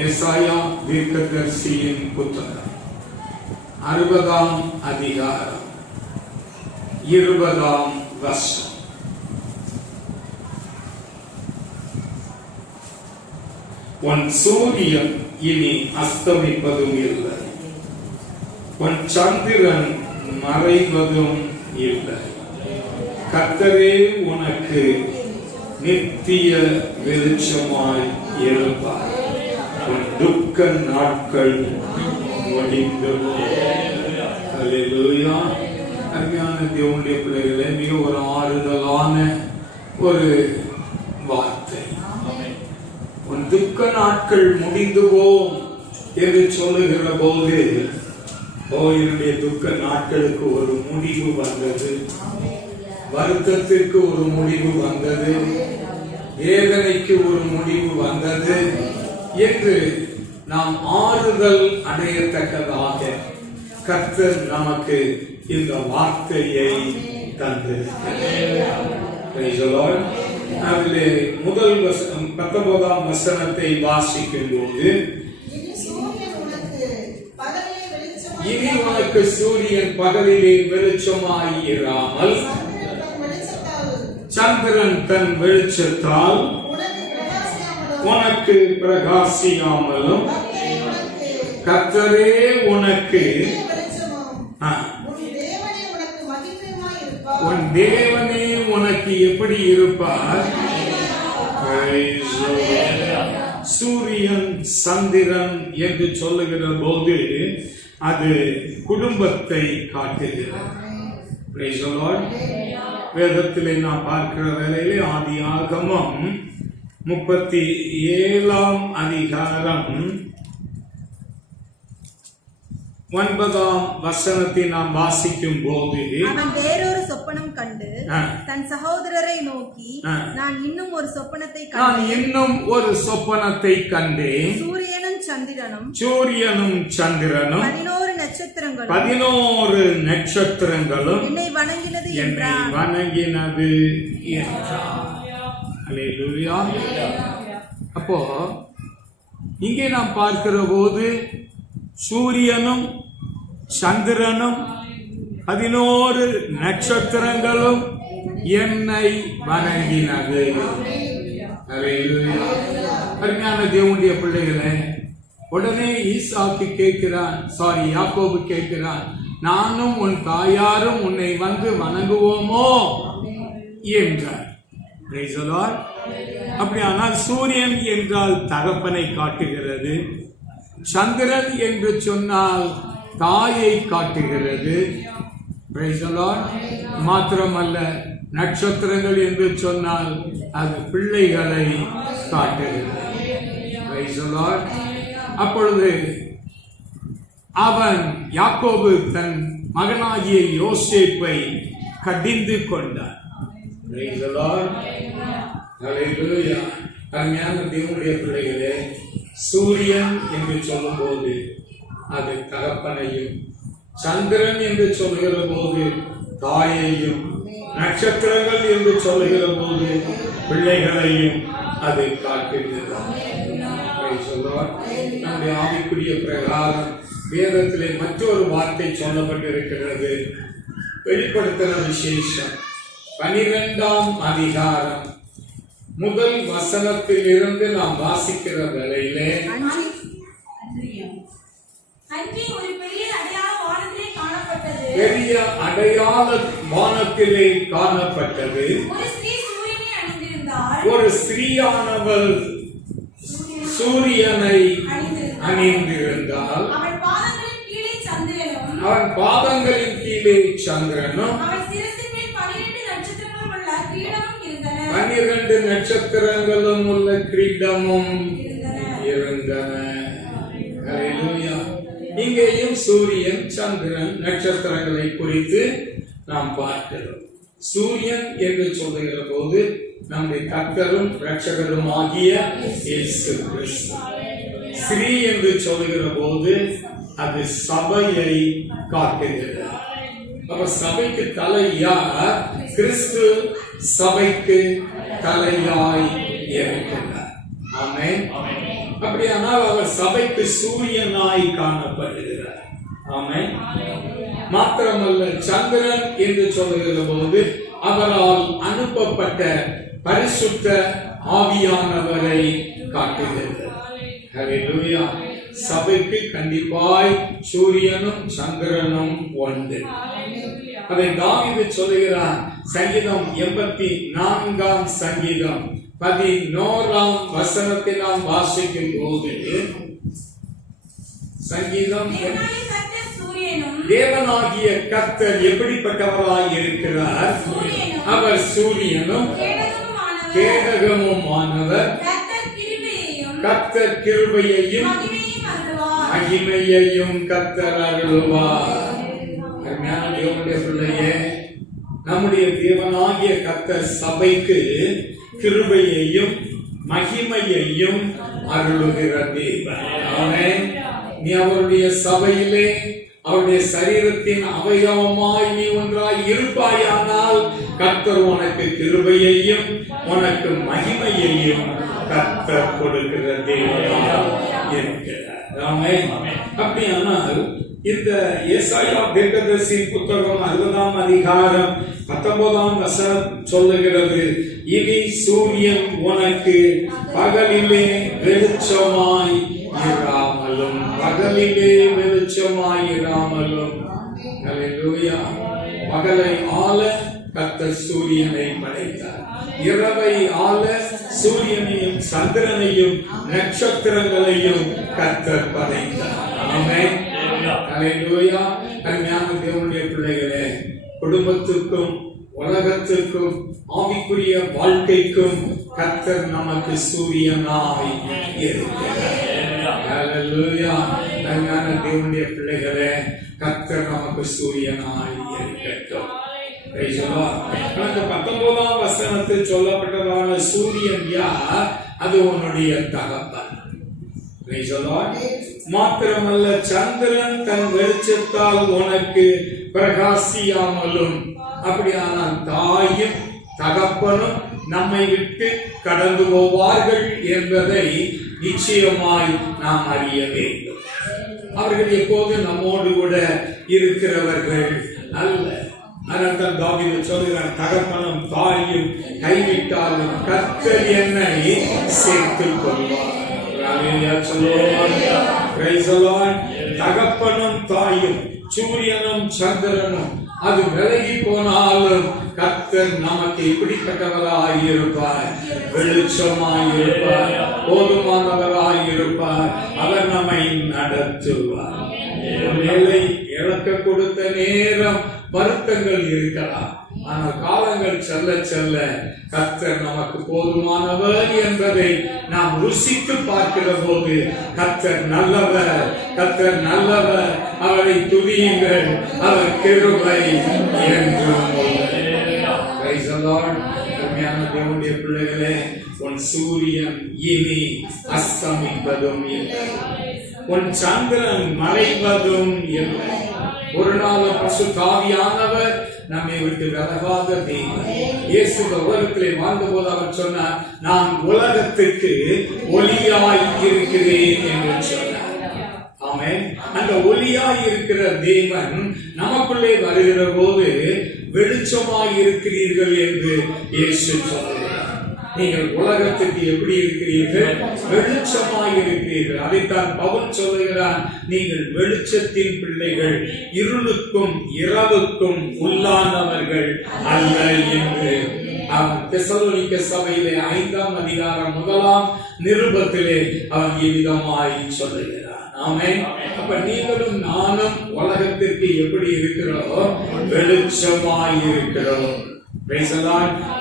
ஏசாயா தீர்க்கதரிசியின் புத்தகம் 60ஆம் அதிகாரம் 20ஆம் வசனம். உன் சூரியன் இனி அஸ்தமிப்பதும் இல்லை, உன் சந்திரன் மறைவதும் இல்லை. கர்த்தரே உனக்கு நித்திய வெளிச்சமாய் இருப்பார். உன் துக்க நாட்கள் முடிந்து. அல்லேலூயா. அருமையான தேவனுடைய பிள்ளைகளே, மிக ஒரு ஆறுதலான ஒரு வார்த்தை. உன் துக்க நாட்கள் முடிந்து போம் என்று சொல்லுகிற போது, என்னுடைய துக்க நாட்களுக்கு ஒரு முடிவு வந்தது, வருத்தத்திற்கு ஒரு முடிவு வந்தது, வேதனைக்கு ஒரு முடிவு வந்தது என்று நாம் ஆறுதல் அடையத்தக்கதாக கர்த்தர் நமக்கு இந்த வார்த்தையை தந்திருக்கிறார். அதிலே முதல் 19ஆம் வசனத்தை வாசிக்கும் போது, இனி உனக்கு சூரியன் பகலிலே வெளிச்சமாய் இராமல் சந்திரன் தன் வெளிச்சத்தால் உனக்கு பிரகாசியாமலும் கர்த்தரே உனக்கு உன் தேவனே உனக்கு எப்படி இருப்பார்? சூரியன் சந்திரன் என்று சொல்லுகிற போது அது குடும்பத்தை காட்டுகிறது. வேதத்திலே நாம் பார்க்கிற வேளையிலே ஆதியாகமம் 37ஆம் அதிகாரம் 9ஆம் வசனத்தை நாம் வாசிக்கும் போது, அவன் வேறொரு சொப்பனம் கண்டு தன் சகோதரரை நோக்கி, நான் இன்னும் ஒரு சொப்பனத்தை கண்டேன். சூரியனும் சந்திரனும் 11 நட்சத்திரங்களும் என்னை வணங்கினது என்றார். அல்லேலூயா. அப்போ இங்கே நாம் பார்க்கிற போது சூரியனும் சந்திரனும் 11 நட்சத்திரங்களும் என்னை வணங்கினது. அருமையான தேவனுடைய பிள்ளைகளே, உடனே ஈசாக்கு கேட்கிறான், யாக்கோபு கேட்கிறான், நானும் உன் தாயாரும் உன்னை வந்து வணங்குவோமோ என்றார். அப்படியானால் சூரியன் என்றால் தகப்பனை காட்டுகிறது, சந்திரன் என்று சொன்னால் தாயை காட்டுகிறது. மாத்திரமல்ல, நட்சத்திரங்கள் என்று சொன்னால் அது பிள்ளைகளை காட்டுகிறது. அப்பொழுது அவன் யாக்கோபு தன் மகனாகிய யோசேப்பை கடிந்து கொண்டார். அருமையான தேவனுடைய பிள்ளைகளே, சூரியன் என்று சொல்லும் போது அது தகப்பனையும், சந்திரன் என்று சொல்லுகிற போது தாயையும், நட்சத்திரங்கள் என்று சொல்லுகிற போது பிள்ளைகளையும் அது காட்டுகிறது. நம்முடைய ஆவிக்குரிய பிரகாரம் வேதத்திலே மற்றொரு வார்த்தை சொல்லப்பட்டிருக்கிறது. வெளிப்படுத்தின விசேஷம் 12ஆம் அதிகாரம் முதல் வசனத்தில் இருந்து நாம் வாசிக்கிற வேளையிலே, பெரிய அடையாள வானத்திலே காணப்பட்டது. ஒரு ஸ்திரீயானவள் சூரியனை அணிந்திருந்தால், அவன் பாதங்களின் கீழே சந்திரனும் 12 நட்சத்திரங்களும் உள்ள கிரீடமும் இருந்தன. இங்கேயும் சூரியன் சந்திரன் நட்சத்திரங்களை குறித்து நாம் பார்க்கிறோம். சூரியன் என்று சொல்லுகிற போது நம்முடைய கர்த்தரும் இரட்சகரும் ஆகிய இயேசு கிறிஸ்து. ஸ்ரீ என்று சொல்லுகிற போது அது சபையை காட்டுகிறது. அப்ப சபைக்கு தலை யார்? கிறிஸ்து சபைக்கு தலையாய் இருக்கிறார். ஆமென். அப்படியானால் அவர் சபைக்கு சூரியனாய் காணப்படுகிறார். ஆமென். மாத்திரமல்ல, சந்திரன் என்று சொல்லுகிற போது அவரால் அனுப்பப்பட்ட பரிசுத்த ஆவியானவரை காட்டுகிறது. ஹல்லேலூயா. சபைக்கு கண்டிப்பாய் சூரியனும் சந்திரனும் ஒன்று. அதை தாவீது சொல்லுகிறார். சங்கீதம் 84 சங்கீதம் 11 வசனத்தை நாம் வாசிக்கும் போது, சங்கீதம் தேவனாகிய கர்த்தர் எப்படிப்பட்டவராய் இருக்கிறார்? அவர் சூரியனும் கேடகமுமானவர், கர்த்தர் கிருபையையும் மகிமையையும் கர்த்தர் அருளுவார். அருமையான தேவனுடைய பிள்ளையே, நம்முடைய தேவனாகிய கர்த்தர் சபைக்கு கிருபையையும் மகிமையையும் அருளுகிற தேவன். ஆமென். நீ அவருடைய சபையிலே அவருடைய சரீரத்தின் அவயவமாய் நீ ஒன்றாய் இருப்பாயானால் கர்த்தர் உனக்கு கிருபையையும் உனக்கு மகிமையையும் கர்த்தர் கொடுக்கிற தேவனாய் இருக்கிறார். ஆமென். அப்படியானால் இந்த ஏசாயா தீர்க்கதரிசி புத்தகம் 60 அதிகாரம் 19 வசனம் சொல்லுகிறது, இனி சூரியன் உனக்கு பகலிலே வெளிச்சமாய் இராமலும், பகலிலே வெளிச்சமாய் இராமலும். ஹல்லேலூயா. பகலை ஆள கர்த்தர் சூரியனை படைத்தார், இரவை ஆள சூரியனையும் சந்திரனையும் நட்சத்திரங்களையும் கர்த்தர் படைத்தார். ஆமென். ஹல்லேலூயா. அருமையான தேவனுடைய பிள்ளைகளே, குடும்பத்திற்கும் உலகத்திற்கும் ஆவிக்குரிய வாழ்க்கைக்கும் கர்த்தர் நமக்கு சூரியனாய் இருக்கிறார். ஹல்லேலூயா. அருமையான தேவனுடைய பிள்ளைகளே, கர்த்தர் நமக்கு சூரியனாய் இருக்கட்டும். அந்த 19 வசனத்தில் சொல்லப்பட்டதான சூரியன் யார்? அது உன்னுடைய தகப்பன். மாத்திரமல்ல, சந்திரன் தன் வெளிச்சத்தால் உனக்கு பிரகாசியாமலும். அப்படியானால் தாயும் தகப்பனும் நம்மை விட்டு கடந்து போவார்கள் என்பதை நிச்சயமாய் நாம் அறிய வேண்டும். அவர்கள் எப்போது நம்மோடு கூட இருக்கிறவர்கள் அல்ல. அதனால் தாவீது சொல்கிறார், தகப்பனும் தாயும் கைவிட்டாலும் கர்த்தர் என்னை சேர்த்துக் கொள்வார். தகப்பனும் தாயும் சூரியனும் சந்திரனும் அது விலகி போனாலும் கர்த்தர் நமக்கு இப்படிப்பட்டவராய் இருப்பார், வெளிச்சமாய் இருப்பார், போதுமானவராய் இருப்பார். அவர் நம்மை நடத்துவார். ஒருவேளை இழக்க கொடுத்த நேரம் வருத்தங்கள் இருக்கலாம், ஆனால் காலங்கள் செல்ல செல்ல கர்த்தர் நமக்கு போதுமானவர் என்பதை நாம் ருசித்து பார்க்கிற போது கர்த்தர் நல்லவர், கர்த்தர் நல்லவர், அவரை துதியுங்கள், அவர் கிருபை என்றும். தேவனுடைய பிள்ளைகளே, உன் சூரியன் இனி அஸ்தமிப்பதும் இல்லை, உன் சந்திரன் மறைவதும் இல்லை. ஒரு நாள் பரிசுத்த ஆவியானவர் நம்மை விட்டு விலகாத தேவன். இயேசு உலகத்திலே வாழ்ந்தபோது அவர் சொன்னார், நான் உலகத்துக்கு ஒளியாய் இருக்கிறேன் என்று சொன்னார். ஆமென். அந்த ஒளியாய் இருக்கிற தேவன் நமக்குள்ளே வருகிற போது வெளிச்சமாய் இருக்கிறீர்கள் என்று இயேசு சொல்கிறார். நீங்கள் உலகத்துக்கு எப்படி இருக்கிறீர்கள்? வெளிச்சமாய் இருக்கிறீர்கள். அதைத்தான் பவுல் சொல்லுகிறார், நீங்கள் வெளிச்சத்தின் பிள்ளைகள், இருளுக்கும் இரவுக்கும் உள்ளானவர்கள் அல்ல என்று. தெசலோனிக்க சபையிலே 5 அதிகாரம் 1 நிருபத்திலே அவன் இவ்விதமாய் சொல்லுகிறார். ஆமென். அப்ப நீங்களும் நானும் உலகத்திற்கு எப்படி இருக்கிறோம்? வெளிச்சமாய் இருக்கிறோம்.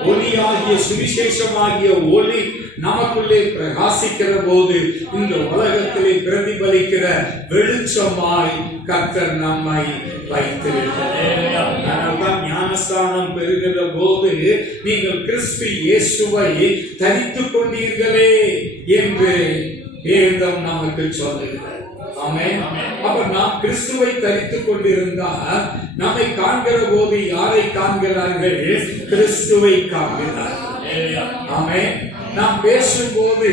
ஒளியாகிய சுவிசேஷமாகிய ஒளி நமக்குள்ளே பிரகாசிக்கிற போது இந்த உலகத்திலே பிரதிபலிக்கிற வெளிச்சமாய் கர்த்தர் நம்மை வைத்திருக்கிறார். ஞானஸ்தானம் பெறுகிற போது நீங்கள் கிறிஸ்து இயேசுவை தரித்துக் கொண்டீர்களே என்று வேதம் நமக்கு சொல்லுகிறது. ஆமென். அப்ப நாம் கிறிஸ்துவை தரித்துக் கொண்டிருந்தால் நம்மை காண்கிற போது யாரை காண்கிறார்கள்? கிறிஸ்துவை காண்கிறார்கள். ஆமென். நாம் பேசும்போது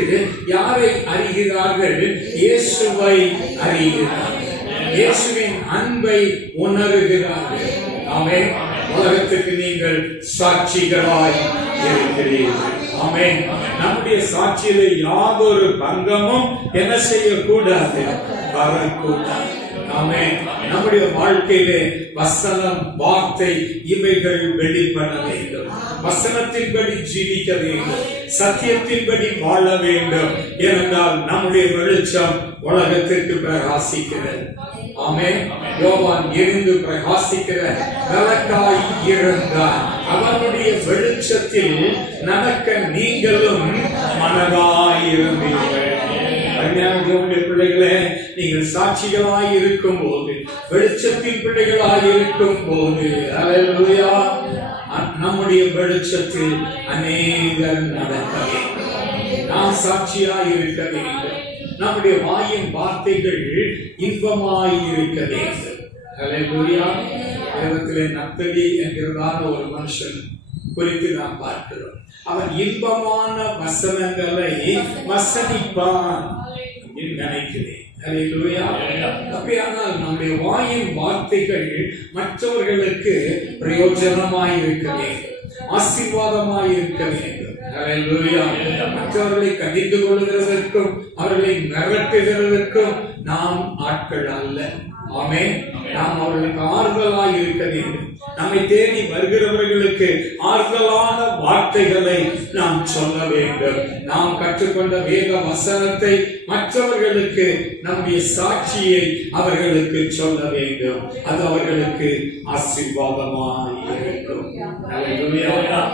யாரை அறிகிறார்கள்? இயேசுவை அறிகிறார்கள். இயேசுவின் அன்பை உணர்கிறார்கள். ஆமென். உலகத்துக்கு நீங்கள் சாட்சிகளாய் இருக்கிறீர்கள். ஆமென். நம்முடைய சாட்சியில யாதொரு பங்கமும் என்ன செய்யக்கூடாது? வரக்கூடாது. ஆமென். நம்முடைய வாழ்க்கையிலே வசனம், வார்த்தை இவைகள் வெளிப்பட வேண்டும். வசனத்தின்படி ஜீவிக்க வேண்டும். சத்தியத்தின்படி வாழ வேண்டும். ஏனென்றால் நம்முடைய வெளிச்சம் உலகத்திற்கு பிரகாசிக்கிறது. ஆமென். யோவான் எரிந்து பிரகாசிக்கிற விளக்காய் இருந்தார். அவனுடைய வெளிச்சத்தில் நடக்க நீங்களும் மனதாய் இருந்தீர்கள். அருமையான பிள்ளைகளே, நீங்கள் சாட்சிகளாய் இருக்கும் போது, வெளிச்சத்தின் பிள்ளைகளாய் இருக்கும் போது, அல்லேலூயா, நம்முடைய வெளிச்சத்தில் அநேகர் நடக்க வேண்டும். நாம் சாட்சியாய் இருக்க வேண்டும். நம்முடைய வாயின் வார்த்தைகள் இன்பமாய் இருக்க வேண்டும். அல்லேலூயா. வேதத்திலே நப்தலி என்கிறதான ஒரு மனுஷன் குறித்து நாம் பார்க்கிறோம். அவன் இன்பமான வசனங்களை வசனிப்பான் என்று நினைக்கிறேன். அப்படியானால் நம்முடைய வாயின் வார்த்தைகள் மற்றவர்களுக்கு பிரயோஜனமாய் இருக்க வேண்டும், ஆசீர்வாதமாய் இருக்க வேண்டும். மற்றவர்களை கடிந்து கொள்கிறதற்கும் அவர்களை மிரட்டுகிறதற்கும் நாம் ஆட்கள் அல்ல. ஆமென். நாம் அவர்களுக்கு ஆறுதலாய் இருக்க வேண்டும். நம்மை தேடி வருகிறவர்களுக்கு ஆறுதலான வார்த்தைகளை நாம் சொல்ல வேண்டும். நாம் கற்றுக்கொண்ட வேத வசனத்தை மற்றவர்களுக்கு, நம்முடைய சாட்சியை அவர்களுக்கு சொல்ல வேண்டும். அது அவர்களுக்கு ஆசீர்வாதமாய் இருக்கும்.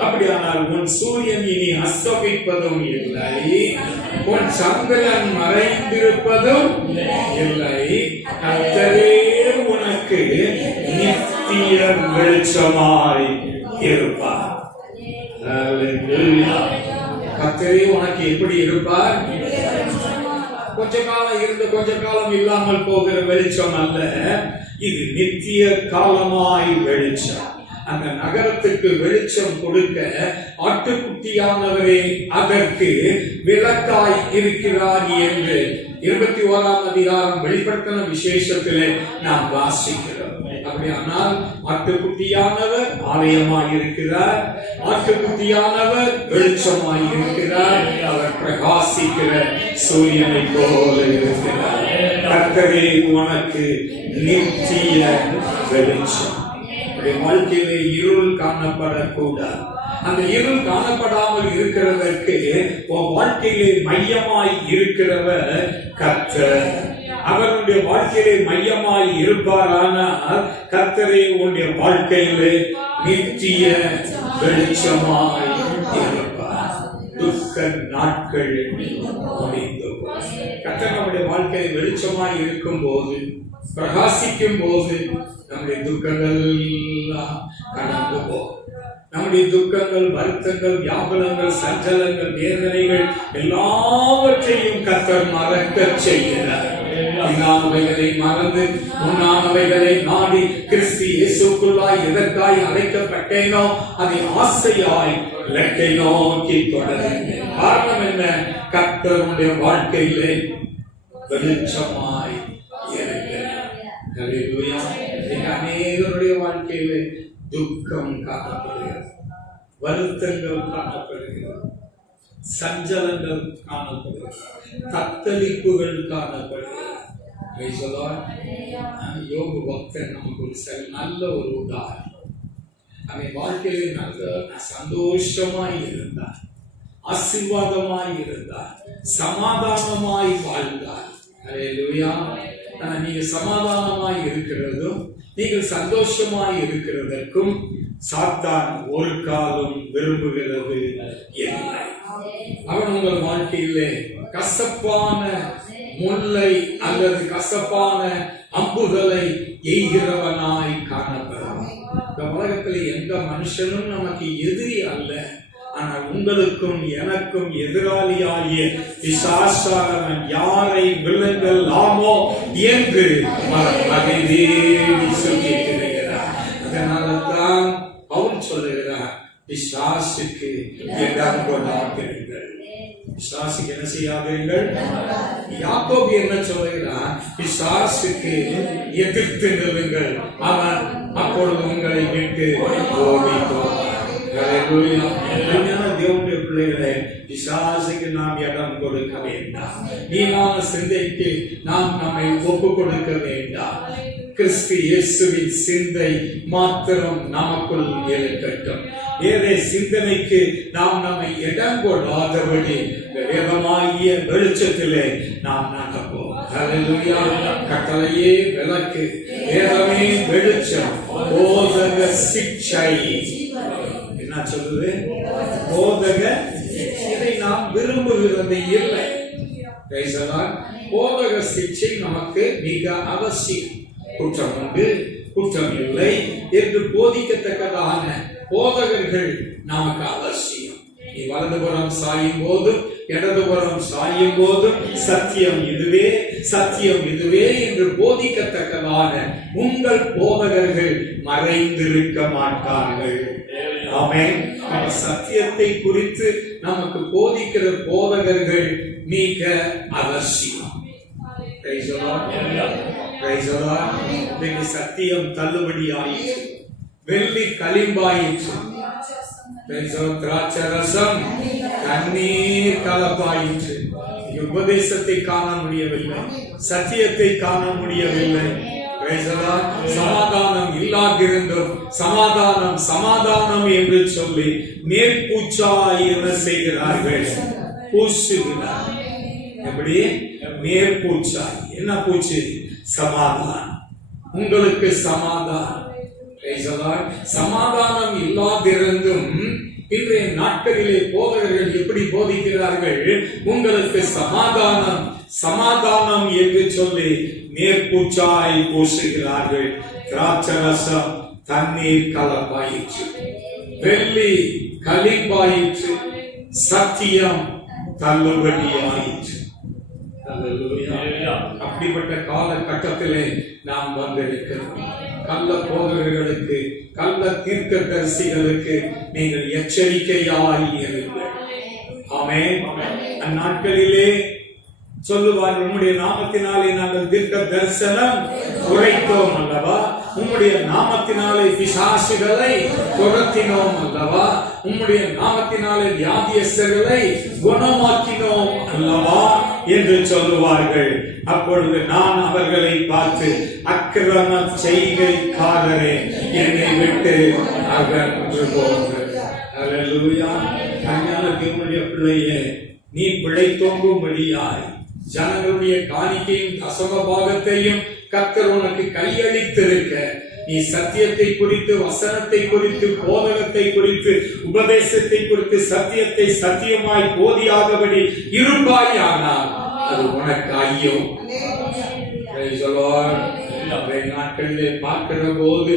அப்படியானால் உன் சூரியன் இனி அஸ்தமிப்பதும் இல்லை, உன் சந்திரன் மறைந்திருப்பதும் இல்லை. கர்த்தரே உனக்கு நித்திய வெளிச்சமாய் இருப்பார். கர்த்தரே உனக்கு எப்படி இருப்பார்? கொஞ்ச காலம் இருந்து கொஞ்ச காலம் இல்லாமல் போகிற வெளிச்சம் அல்ல, இது நித்திய காலமாய் வெளிச்சம். அந்த நகரத்துக்கு வெளிச்சம் கொடுக்க ஆட்டுக்குட்டியானவரே அதற்கு விளக்காய் இருக்கிறார் என்று 21ஆம் அதிகாரம் வெளிப்படுத்தின விசேஷத்திலே நாம் வாசிக்கிறோம். அப்படியானால் ஆட்டுக்குட்டியானவர் ஆலயமாய் இருக்கிறார், ஆட்டுக்குட்டியானவர் வெளிச்சமாய் இருக்கிறார், அவர் பிரகாசிக்கிற சூரியனை போல இருக்கிறார். கர்த்தரே உனக்கு நித்திய வெளிச்சம். வாழ்க்கையிலே இருள் காணப்படக்கூடாது. அந்த இருள் காணப்படாமல் இருக்கிறதற்கு வாழ்க்கையிலே மையமாய் இருக்கிறவர் கர்த்தர். அவருடைய வாழ்க்கையிலே மையமாய் இருப்பாரானால் கர்த்தரே உன்னுடைய வாழ்க்கையிலே நித்திய வெளிச்சமாய் இருப்பார். துக்க நாட்கள் முடிந்து கர்த்தர் நம்முடைய வாழ்க்கையில் வெளிச்சமாய் இருக்கும் போது, பிரகாசிக்கும் போது நம்முடைய துக்கங்கள் கடந்து போகும். நம்முடைய துக்கங்கள், வருத்தங்கள், வியாபனங்கள், சஞ்சலங்கள், வேதனைகள் எல்லாவற்றையும் கர்த்தர் மறக்க செய்கிறார். பின்னானவைகளை மறந்து முன்னானவைகளை நாடி கிறிஸ்து இயேசுக்குள்ளாய் எதற்காய் அழைக்கப்பட்டேனோ அதை ஆசையாய் இலக்கை நோக்கி தொடர்கிறேன். காரணம் என்ன? கர்த்தருடைய வாழ்க்கையிலே வெளிச்சமாய் இருக்கிறார். அநேகருடைய வாழ்க்கையிலே துக்கம் காணப்படுகிறது, வருத்தங்கள் காணப்படுகிறது, சஞ்சலங்கள் காணப்படுகிறது, தத்தளிப்புகள் காணப்படுகிறது. யோபு பக்தன் நமக்கு ஒரு நல்ல ஒரு உதாரணம். அவன் வாழ்க்கையிலே நல்ல சந்தோஷமாய் இருந்தார், ஆசீர்வாதமாய் இருந்தார், சமாதானமாய் வாழ்ந்தார். அல்லேலூயா. நீங்க சமாதானமாய் இருக்கிறதும் நீங்கள் சந்தோஷமாய் இருக்கிறதற்கும் சாத்தான் ஒரு காலம் விரும்புகிறது இல்லை. அவன் உங்கள் வாழ்க்கையிலே கசப்பான முல்லை அல்லது கசப்பான அம்புகளை எய்கிறவனாய் காணப்படும். இந்த உலகத்தில் எந்த மனுஷனும் நமக்கு எதிரி அல்ல. ஆனால் உங்களுக்கும் எனக்கும் எதிராளியாகிய பிசாசானவன் யாரை விழுங்கலாமோ என்று வகை தேடி சொல்லியிருக்கிறார். அதனால தான் பவுல் சொல்லுகிறார், பிசாசுக்கு இடம் கொடாதீர்கள். பிசாசுக்கு என்ன செய்யாதீர்கள். யாக்கோபு என்ன சொல்லுகிறான்? பிசாசுக்கு எதிர்த்து நில்லுங்கள், அவன் அப்பொழுது உங்களை விட்டு ஓடி போவான். தேவனுடைய பிள்ளைகளே, பிசாசுக்கு நாம் இடம் கொடுக்க வேண்டாம். நீமான சிந்தைக்கு நாம் நம்மை ஒப்பு கொடுக்க வேண்டாம். கிறிஸ்து இயேசுவின் சிந்தை மாத்திரம் நமக்குள் இருக்கட்டும். வேற சிந்தனைக்கு நாம் நம்மை இடம் கொடாதபடி வேதமாகிய வெளிச்சத்திலே நாம் நடப்போம். ஹல்லேலூயா. கட்டளையே விளக்கு, வேதமே வெளிச்சம், போதக சிக்ஷை. என்ன சொல்லுது? போதக. இதை நாம் விரும்புகிறது இல்லை. போதக சிக்ஷை நமக்கு மிக அவசியம். குற்றம் உண்டு, குற்றம் இல்லை என்று போதிக்கத்தக்கதான போதகர்கள் நமக்கு அவசியம். நீ வலதுபுறம் சாயும் போதும் இடதுபுறம் சாயும் போதும் சத்தியம் இதுவே, சத்தியம் இதுவே என்று போதிக்கத்தக்கதான உங்கள் போதகர்கள் மறைந்திருக்க மாட்டார்கள். ஆமென். சத்தியத்தை குறித்து நமக்கு போதிக்கிற போதகர்கள் மிக அவசியம். சத்தியம் தள்ளுபடி ஆயிற்று, வெள்ளி களிம்பாயிற்று, திராட்சரசம் தண்ணீர் கலப்பாயிற்று. உபதேசத்தை காண முடியவில்லை, சத்தியத்தை காண முடியவில்லை. சமாதானம் இல்லாதிருந்தும் சமாதானம் சமாதானம் என்று சொல்லி மேற்பூச்சாய் என்ன செய்கிறார்கள்? பூசுகிறார். எப்படி? மேற்பூச்சாய். என்ன பூச்சி? சமாதானம். உங்களுக்கு சமாதானம். சமாதானம் இல்லாதிருந்தும் இன்றைய நாட்களிலே போதகர்கள் எப்படி போதிக்கிறார்கள்? உங்களுக்கு சமாதானம் சமாதானம் என்று சொல்லி மேற்பூச்சாய் பூசுகிறார்கள். திராட்சரசம் தண்ணீர் கலப்பாயிற்று, வெள்ளி களிம்பாயிற்று, சத்தியம் தள்ளுபடி ஆயிற்று. அப்படிப்பட்ட காலகட்டத்திலே நாம் வந்திருக்கிறோம். கள்ள போதகர்களுக்கு, கள்ள தீர்க்கதரிசிகளுக்கு நீங்கள் எச்சரிக்கையாய் இருங்கள். ஆமென். அந்நாட்களிலே சொல்லுவார், உம்முடைய நாமத்தினாலே நாங்கள் தீர்க்க தரிசனம் உரைத்தோம் அல்லவா, உம்முடைய நாமத்தினாலே பிசாசுகளை துரத்தினோம் அல்லவா, உம்முடைய நாமத்தினாலே வியாதியஸ்தர்களை குணமாக்கினோம் அல்லவா என்று சொல்லுவார்கள். அப்பொழுது நான் அவர்களை பார்த்து, அக்கிரம செய்கைக்காரரே, என்னை விட்டு அகன்று போங்கள். அல்லேலூயா. அஞ்ஞான தேவனுடைய பிள்ளையே, நீ பிழைத்தோங்கும்படியாய் ஜனங்களுடைய காணிக்கையும் தசம பாகத்தையும் கர்த்தர் உனக்கு கையளித்திருக்க, நீ சத்தியத்தை குறித்து, வசனத்தை குறித்து, போதகத்தை குறித்து, உபதேசத்தை குறித்து சத்தியத்தை சத்தியமாய் போதியாதபடி இருப்பாயானால் அது உனக்கு ஐயோ. நாட்களிலே பார்க்கிற போது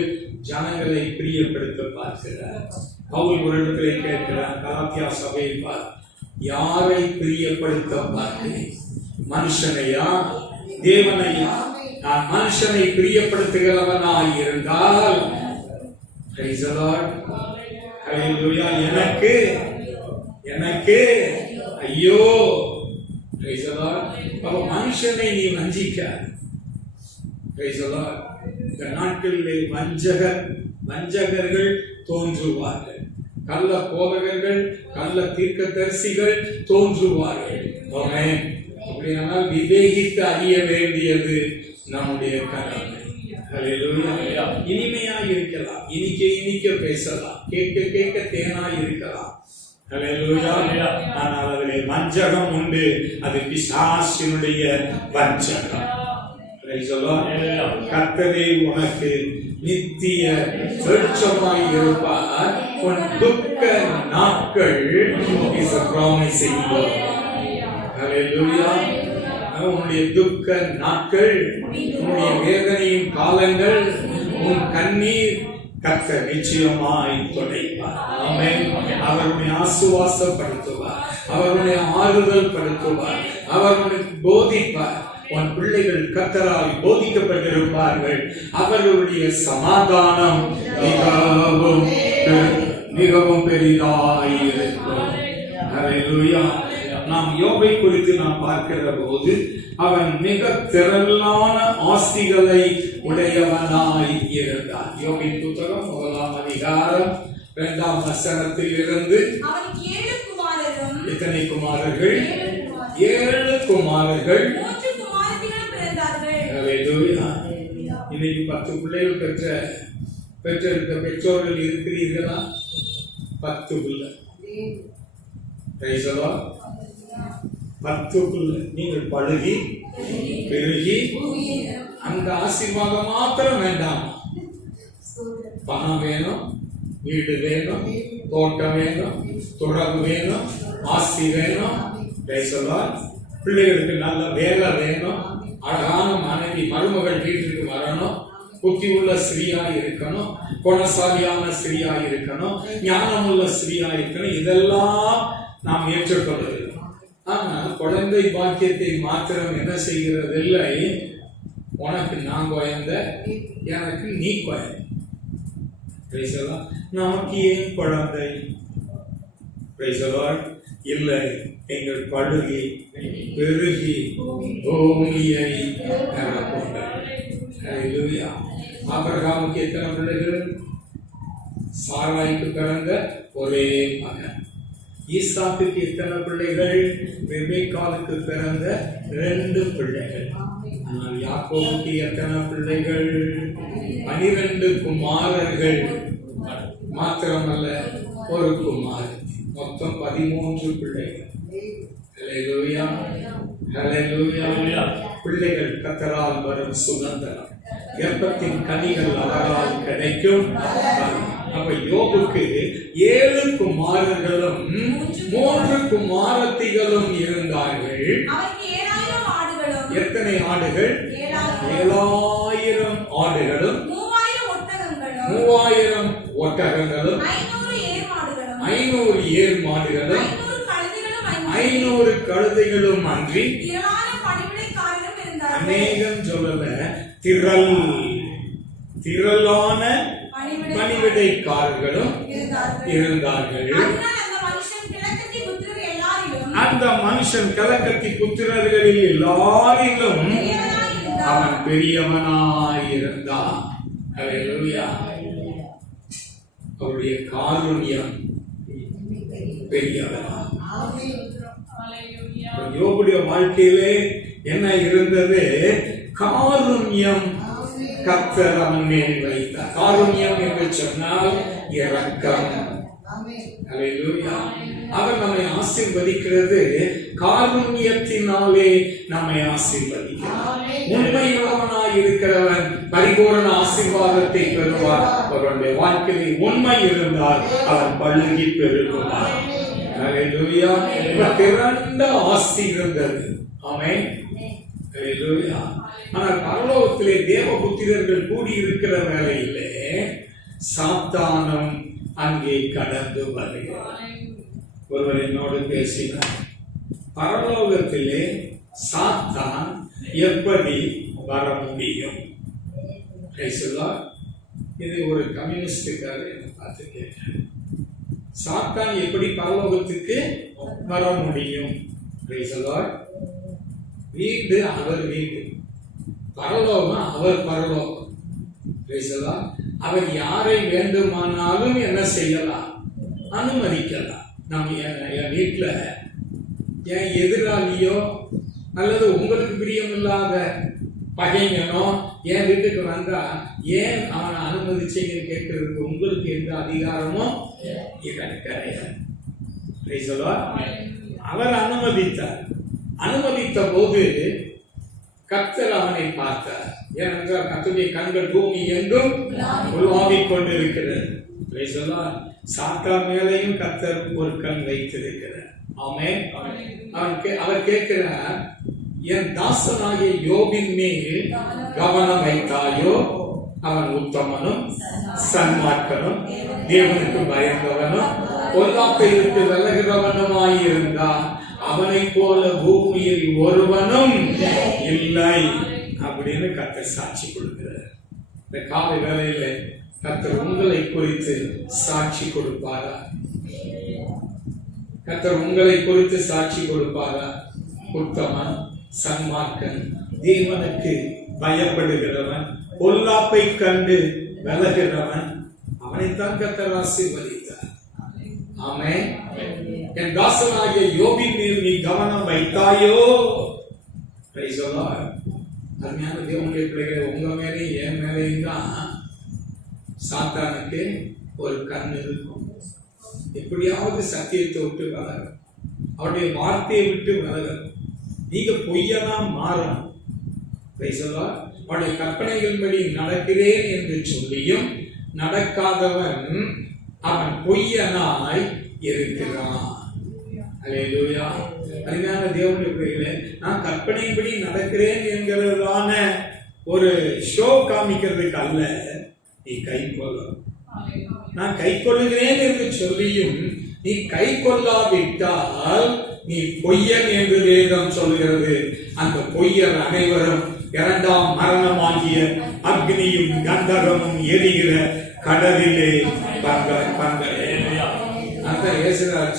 ஜனங்களை பிரியப்படுத்த பார்க்கிறார். பவுல் ஒரு இடத்திலே கேட்கிறார், கலாத்தியா சபையை பார், யாரை பிரியப்படுத்த பார்க்கிறேன்? மனுஷனையா தேவனையா? நான் மனுஷனை பிரியப்படுத்துகிறவனாய் இருந்தால் எனக்கு எனக்கு ஐயோ. மனுஷனை நீ வஞ்சிக்க. இந்த நாட்களிலே வஞ்சகர்கள் தோன்றுவார்கள், கள்ள போதகர்கள், கள்ள தீர்க்கதரிசிகள் தோன்றுவார்கள். அப்படியானால் விவேகித்து அறிய வேண்டியது நம்முடைய கடமை. இனிமையா இருக்கலாம், இனிக்க பேசலாம், கேட்க தேனா இருக்கலாம். ஆனால் அதிலே வஞ்சகம் உண்டு. அது பிசாசினுடைய வஞ்சகம். கர்த்தரே உனக்கு நித்திய வெளிச்சமாய் இருப்பார். உன் துக்க நாட்கள் உன்னுடைய துக்க நாட்கள், உன்னுடைய வேதனையின் காலங்கள், உன் கண்ணீர் கர்த்தர் நிச்சயமாய் துடைப்பார். ஆமென். அவருடைய ஆசுவாசப்படுத்துவார், அவருடைய ஆறுதல் படுத்துவார், அவருடைய போதிப்பார். உன் பிள்ளைகள் கர்த்தரால் போதிக்கப்பட்டிருப்பார்கள். அவர்களுடைய சமாதானம் மிகவும் பெரிதாயிருக்கும். ஹல்லேலூயா. நாம் யோபை குறித்து நாம் பார்க்கிற போது அவன் மிக திரளான ஆஸ்திகளை உடையவனாய் இருந்தான். யோபின் புத்தகம் 1 அதிகாரம் 2 வசனத்தில் இருந்து அவனுக்கு 7 குமாரரும். எத்தனை குமாரர்கள்? 7 குமாரர்கள். 3 குமாரத்திகள் பிறந்தார்கள். ஹல்லேலூயா. இன்னைக்கு 10 பிள்ளைகள் பெற்றெடுத்த பெற்றோர்கள் இருக்கிறீர்களா? 10 பிள்ளை. Praise the Lord. 10 பிள்ளை. நீங்கள் பழுகி பெருகி அந்த ஆசீர்வாதம் மாத்திரம் வேண்டாம். பணம் வேணும், வீடு வேணும், தோட்டம் வேணும், துறவு வேணும், ஆஸ்தி வேணும். Praise the Lord. பிள்ளைகளுக்கு நல்ல வேலை வேணும், அழகான மனைவி மருமகள் வீட்டுக்கு வரணும், புத்தி உள்ள ஸ்திரீயா இருக்கணும், குணசாலியான ஸ்திரீயா இருக்கணும், ஞானமுள்ள ஸ்திரீயா இருக்கணும். இதெல்லாம் நாம் ஏற்றுக்கொள்வது. ஆனால் குழந்தை பாக்கியத்தை மாத்திரம் என்ன செய்கிறதில்லை. உனக்கு நான் குழந்த, எனக்கு நீ குழந்தை. நமக்கு ஏன் குழந்தை? இல்லை, எங்கள் பழுகி பெருகி பூமியை ஆபிரகாமுக்கு எத்தனை பிள்ளைகள்? சாராய்க்கு பிறந்த ஒரே மகன். ஈசாக்குக்கு எத்தனை பிள்ளைகள்? ரெபெக்காவுக்கு பிறந்த 2 பிள்ளைகள். ஆனால் யாக்கோபுக்கு எத்தனை பிள்ளைகள்? 12 குமாரர்கள் மாத்திரமல்ல, ஒரு குமாரன். மொத்தம் 13 பிள்ளைகள். ஹல்லேலூயா, ஹல்லேலூயா. பிள்ளைகள் கர்த்தரால் வரும் சுதந்திரம், கர்ப்பத்தின் கனிகள் அவரால் கிடைக்கும். அப்ப யோபுக்கு 7 குமாரர்களும் 3 குமாரத்திகளும் இருந்தார்கள். எத்தனை ஆடுகள்? 7000 ஆடுகளும் 3000 ஒட்டகங்களும் 500 ஏர் மாடுகளும் 500 கழுதைகளும் அன்றி அநேகம் சொல்லல, திரளான பணிவிடைக்காரர்களும் இருந்தார்கள். அந்த மனுஷன் கிழக்கத்தி புத்திரர்களில் எல்லாரிலும் அவன் பெரியவனாயிருந்தான். ஹல்லேலூயா. அவருடைய காருண்யம் பெரியவனா. யோபுடைய வாழ்க்கையிலே என்ன இருந்தது? காருண்யம் கர்த்தர் அவன் மேல் வைத்தார். காருண்யம் என்று சொன்னால் இரக்கம். ஹல்லேலூயா. அவர் நம்மை ஆசீர்வதிக்கிறது காருண்யத்தினாலே நம்மை ஆசீர்வதிக்கிறார். உண்மையுள்ளவனாய் இருக்கிறவன் பரிபூரண ஆசீர்வாதத்தை பெறுவார். அவருடைய வாழ்க்கையில் உண்மை இருந்தால் அவர் பழுகி பெருகுவார். ஹல்லேலூயா. திரண்ட ஆஸ்தி இருந்தது. ஆமென். ஹல்லேலூயா. ஆனால் பரலோகத்திலே தேவபுத்திரர்கள் கூடியிருக்கிற வேளையிலே சாத்தானும் அங்கே கடந்து வருகிறார். ஒருவர் என்னோடு பேசினார், பரலோகத்திலே சாத்தான் எப்படி வர முடியும்? இது ஒரு கம்யூனிஸ்டுக்காரர் பார்த்து கேட்டேன். சாத்தான் எப்படி பரலோகத்துக்கு வர முடியும்? வீடு அவர் வீடு, பரலோகம் அவர் பரலோகம். அவர் யாரை வேண்டுமானாலும் என்ன செய்யலாம்? அனுமதிக்கலாம். நம்ம என் வீட்டுல என் எதிராளியோ அல்லது உங்களுக்கு பிரியமில்லாத பகைஞனோ என் வீட்டுக்கு வந்தா ஏன் அவனை அனுமதிச்சீங்கன்னு கேட்கறதுக்கு உங்களுக்கு எந்த அதிகாரமோ கிடையாது. அவர் அனுமதித்தார். அனுமதித்த போது கர்த்தர் அவனை பார்த்தார். ஏனென்றால் கர்த்தருடைய கண்கள் பூமி எங்கும் உருவாகிக் கொண்டிருக்கிறது. சாத்தான் மேலையும் கர்த்தர் ஒரு கண் வைத்திருக்கிறார். ஆமென். அவர் கேட்கிறார், என் தாசனாகிய யோபின் மேல் கவனம் வைத்தாயோ? அவன் உத்தமனும் சன்மார்க்கனும் தேவனுக்கு பயந்தவனும் பொல்லாப்பை விட்டு விலகிறவனுமாயிருந்தான். அவனை போல பூமியில் ஒருவனும் இல்லை அப்படின்னு கர்த்தர் சாட்சி கொடுக்கிறார். இந்த காலை வேளையில கர்த்தர் உங்களை குறித்து சாட்சி கொடுப்பாரா? கர்த்தர் உங்களை குறித்து சாட்சி கொடுப்பாரா? உத்தமன், சன்மார்க்கன், தேவனுக்கு பயப்படுகிறவன், பொல்லாப்பை கண்டு விலகிறவன், அவனைத்தான் கர்த்தர் ஆசீர்வதித்தார். ஆமென். என் தாசனாகிய யோபின் மேல் நீ கவனம் வைத்தாயோ? Praise the Lord. அருமையான தேவனுடைய பிள்ளைகளே, உங்க மேலேயும் என் மேலேயும் தான் சாத்தானுக்கு ஒரு கண் இருக்கும். எப்படியாவது சத்தியத்தை விட்டு விலகணும், அவருடைய வார்த்தையை விட்டு விலகணும். நீங்க பொய்யனா மாறணும். Praise the Lord. அவருடைய கற்பனைகளின்படி நடக்கிறேன் என்று சொல்லியும் நடக்காதவன் அவன் பொய்யனாய் இருக்கிறான். அல்லேலூயா. அருமையான தேவனுடைய பிள்ளைகளே, நான் கற்பனையின்படி நடக்கிறேன் என்கிறதான ஒரு ஷோ காமிக்கிறதுக்கு அல்ல, நீ கை கொள்ளணும். நான் கை கொள்ளுகிறேன் என்று சொல்லியும் நீ கை கொள்ளாவிட்டால் நீ பொய்யன் என்று வேதம் சொல்கிறது. அந்த பொய்யர் அனைவரும் இரண்டாம் மரணமாகிய அக்னியும் கந்தகமும் எரிகிற கடலிலே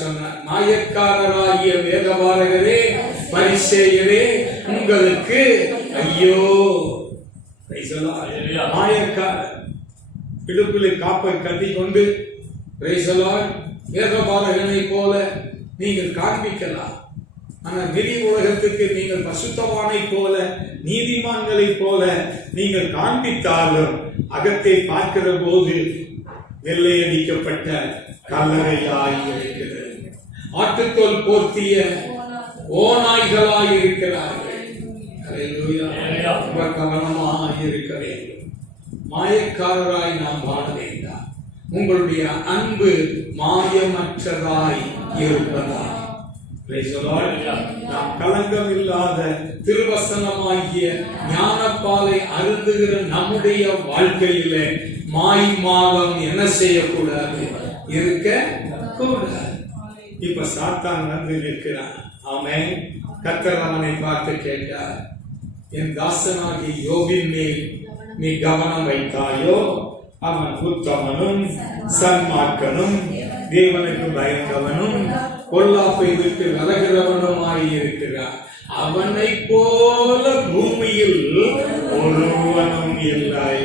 சொன்னார். மாயக்காரராகிய வேதபாரகரே, பரிசேயரே, உங்களுக்கு ஐயோ. மாயக்காரர் இடுப்பிலே காப்பை கட்டி கொண்டு வேதபாரகனை போல நீங்கள் காண்பிக்கலாம். ஆனால் வெளி உலகத்துக்கு நீங்கள் பசுத்தவானை போல, நீதிமான்களை போல நீங்கள் காண்பித்தாலும் அகத்தை பார்க்கிற போது வெள்ளையடிக்கப்பட்ட கல்லறையாய் இருக்கிறது. ஆட்டுத்தோல் போர்த்திய ஓநாய்களாய் இருக்கிறார்கள். கவனமாய் இருக்க வேண்டும். மாயக்காரராய் நாம் வாழ வேண்டாம். உங்களுடைய அன்பு மாயமற்றதாய் இருப்பதா. நாம் களங்கம் இல்லாத திருவசனமாகிய ஞானப்பாலை அருந்துகிற நம்முடைய வாழ்க்கையில மாய்மாலம் என்ன செய்யக்கூடாது? இருக்க கூடாது. இப்ப சாத்தான் வந்து நிற்கிறான். ஆமென். கர்த்தர் அவனை பார்த்து கேட்டார், என் தாசனாகிய யோபின் மேல் நீ கவனம் வைத்தாயோ? அவன் உத்தமனும் சன்மார்க்கனும் தேவனுக்கு பயந்தவனும் பொல்லாப்பை விட்டு விலகிறவனுமாய் இருக்கிறார். அவனை போல பூமியில் ஒருவனும் இல்லை.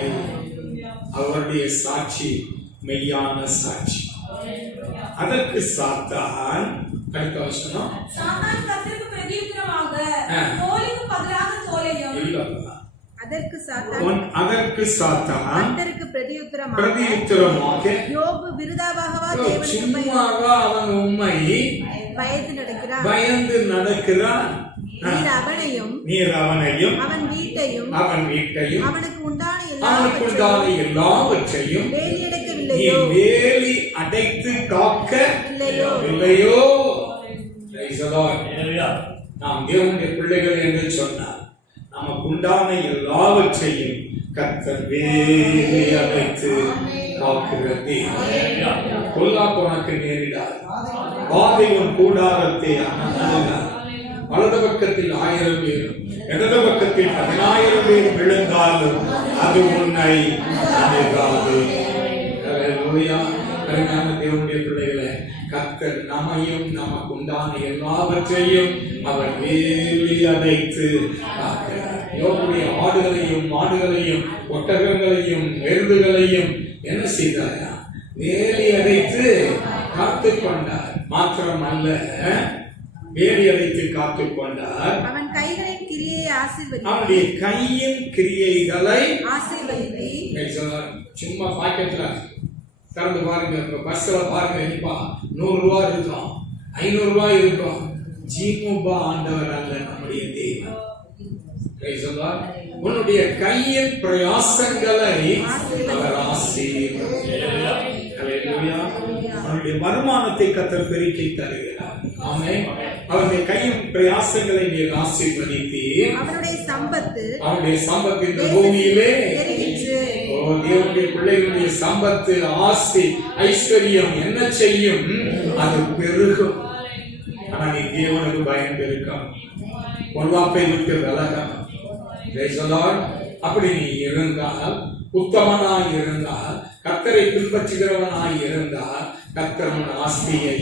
அவருடைய சாட்சி மெய்யான சாட்சி. அதற்கு சாத்தான் அடுத்த வசனம், அதற்கு சாத்தான் பிரதியுத்தரமாக யோபு விருதாவாகவா சும்மாவா அவன் உண்மை பயந்து நடக்கிறான். நீர் அவனையும் அவன் வீட்டையும் அவனுக்கு உண்டான எல்லாவற்றையும் நீ வேலி அடைத்து காக்க இல்லையோ? நாம் தேவனுடைய பிள்ளைகள் என்று சொன்னார். நமக்கு உண்டான எல்லாவற்றையும் கர்த்தர் வேலி அடைத்து காக்கிறது. பொல்லாப்பு உனக்கு நேரிடாது. வாதை உன் கூடாரத்தை அணுகாது. வலது பக்கத்தில் 1000 பேரும் இடது பக்கத்தில் 10,000 பேர் விழுந்தாலும் அது உன்னை அணுகாது. தேவனுடைய பிள்ளைகளை, கர்த்தர் நம்மையும் நமக்கு உண்டான எல்லாவற்றையும் அவர் வேலி அடைத்து காக்கிறார். யோபுடைய ஆடுகளையும் மாடுகளையும் ஒட்டகங்களையும் எருதுகளையும் என்ன செய்தாரா? வேலி அடைத்து காத்து கொண்டார். மாத்திரம் அல்ல, வேலி அடைத்து காத்து கொண்டார். அவன் கைகளின் கிரியை ஆசீர்வதித்தார். அவனுடைய கையின் கிரியைகளை ஆசீர்வதித்து சும்மா பாக்கெட்ல திறந்து பாருங்க. இப்ப பஸ்ல பாருங்க, இப்ப 100 ரூபாய் இருக்கும், 500 ரூபாய் இருக்கும். ஜீமுபா ஆண்டவர் அல்ல நம்முடைய தேவன். உன்னுடைய கையின் பிரயாசங்களை அவர் ஆசீர்வதிக்கிறார். அவனுடைய வருமானத்தை கர்த்தர் பெருக்கி தருகிறார். ஆமென். அவருடைய கையின் பிரயாசங்களை நீர் ஆசீர்வதித்தீர். அவருடைய சம்பத்து இந்த பூமியிலே தேவனுடைய பிள்ளைகளுடைய சம்பத்து, ஆஸ்தி, ஐஸ்வர்யம் என்ன செய்யும்? அது பெருகும். ஆனா நீ தேவனுக்கு பயந்து இருக்கான், பொல்லாப்பை விட்டு விலகணும். அப்படி நீ இருந்தால், உத்தமனாய் இருந்தால், கர்த்தரை பின்பற்றுகிறவனாய் இருந்தால், கர்த்தர் ஆஸ்தியை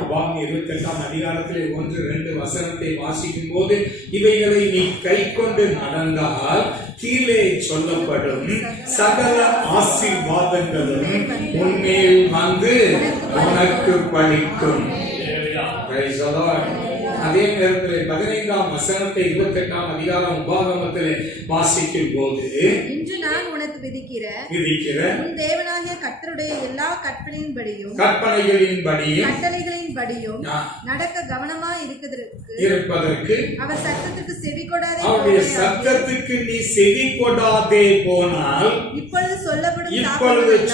உபாகமம் 28ஆம் அதிகாரத்திலே 1-2 வசனத்தை வாசிக்கும் போது இவைகளை நீ கை கொண்டு நடந்தால் கீழே சொல்லப்படும் சகல ஆசீர்வாதங்களும் உன்மேல் வந்து உனக்கு பலிக்கும். அதே நேரத்தில் 15ஆம் வசனத்தை 28ஆம் அதிகாரம் உபாகமத்திலே வாசிக்கும் போது இன்று நான் உனக்கு விதிக்கிற உன் தேவனாகிய கர்த்தருடைய எல்லா கற்பனைகளின்படியும் நடக்க கவனமாய் இருப்பதற்கு அவர் சத்தத்துக்கு செவி கொடாதே போனால் இப்பொழுது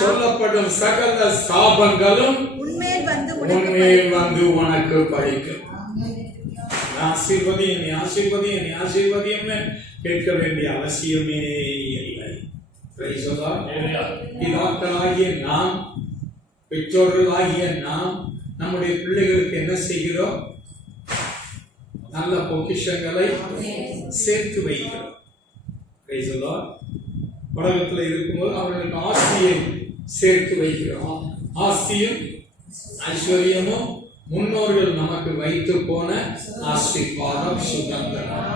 சொல்லப்படும் சகல சாபங்களும் உன்மேல் வந்து உனக்கு பலிக்கும். ஆசீர்வதியம் கேட்க வேண்டிய அவசியமே இல்லை. பிதாக்களாகிய நாம், பெற்றோர்களாகிய நாம் நம்முடைய பிள்ளைகளுக்கு என்ன செய்கிறோம்? நல்ல பொக்கிஷங்களை சேர்த்து வைக்கிறோம். உலகத்தில் இருக்கும்போது அவர்களுக்கு ஆஸ்தியை சேர்த்து வைக்கிறோம். ஆஸ்தியும் ஐஸ்வர்யமும் முன்னோர்கள் நமக்கு வைத்து போன ஆசீர்வாதம், சுதந்திரம்.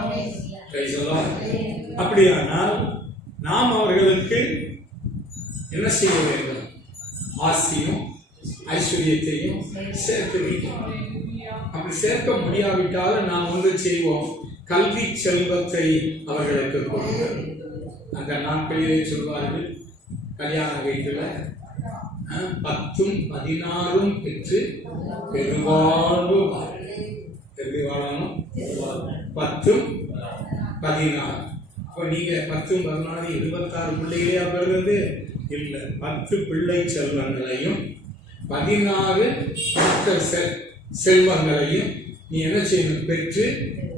அப்படியானால் நாம் அவர்களுக்கு என்ன செய்ய வேண்டும்? ஆஸ்தியும் ஐஸ்வர்யத்தையும் சேர்த்து வைக்கணும். அப்படி சேர்க்க முடியாவிட்டாலும் நாம் ஒன்று செய்வோம், கல்வி செல்வத்தை அவர்களுக்கு கொடுக்கிறோம். அந்த நாட்களிலே சொல்வார்கள், கல்யாண வீட்டில் 10ம் 16ம் பெற்று பெருவாழ்வு வாழணும். 10ம் 16. அப்ப நீங்க 10ம் 16 26 பிள்ளைகளே பெறுவது இல்லை. 10 பிள்ளை செல்வங்களையும் 16 செல்வங்களையும் நீ என்ன செய்யணும்? பெற்று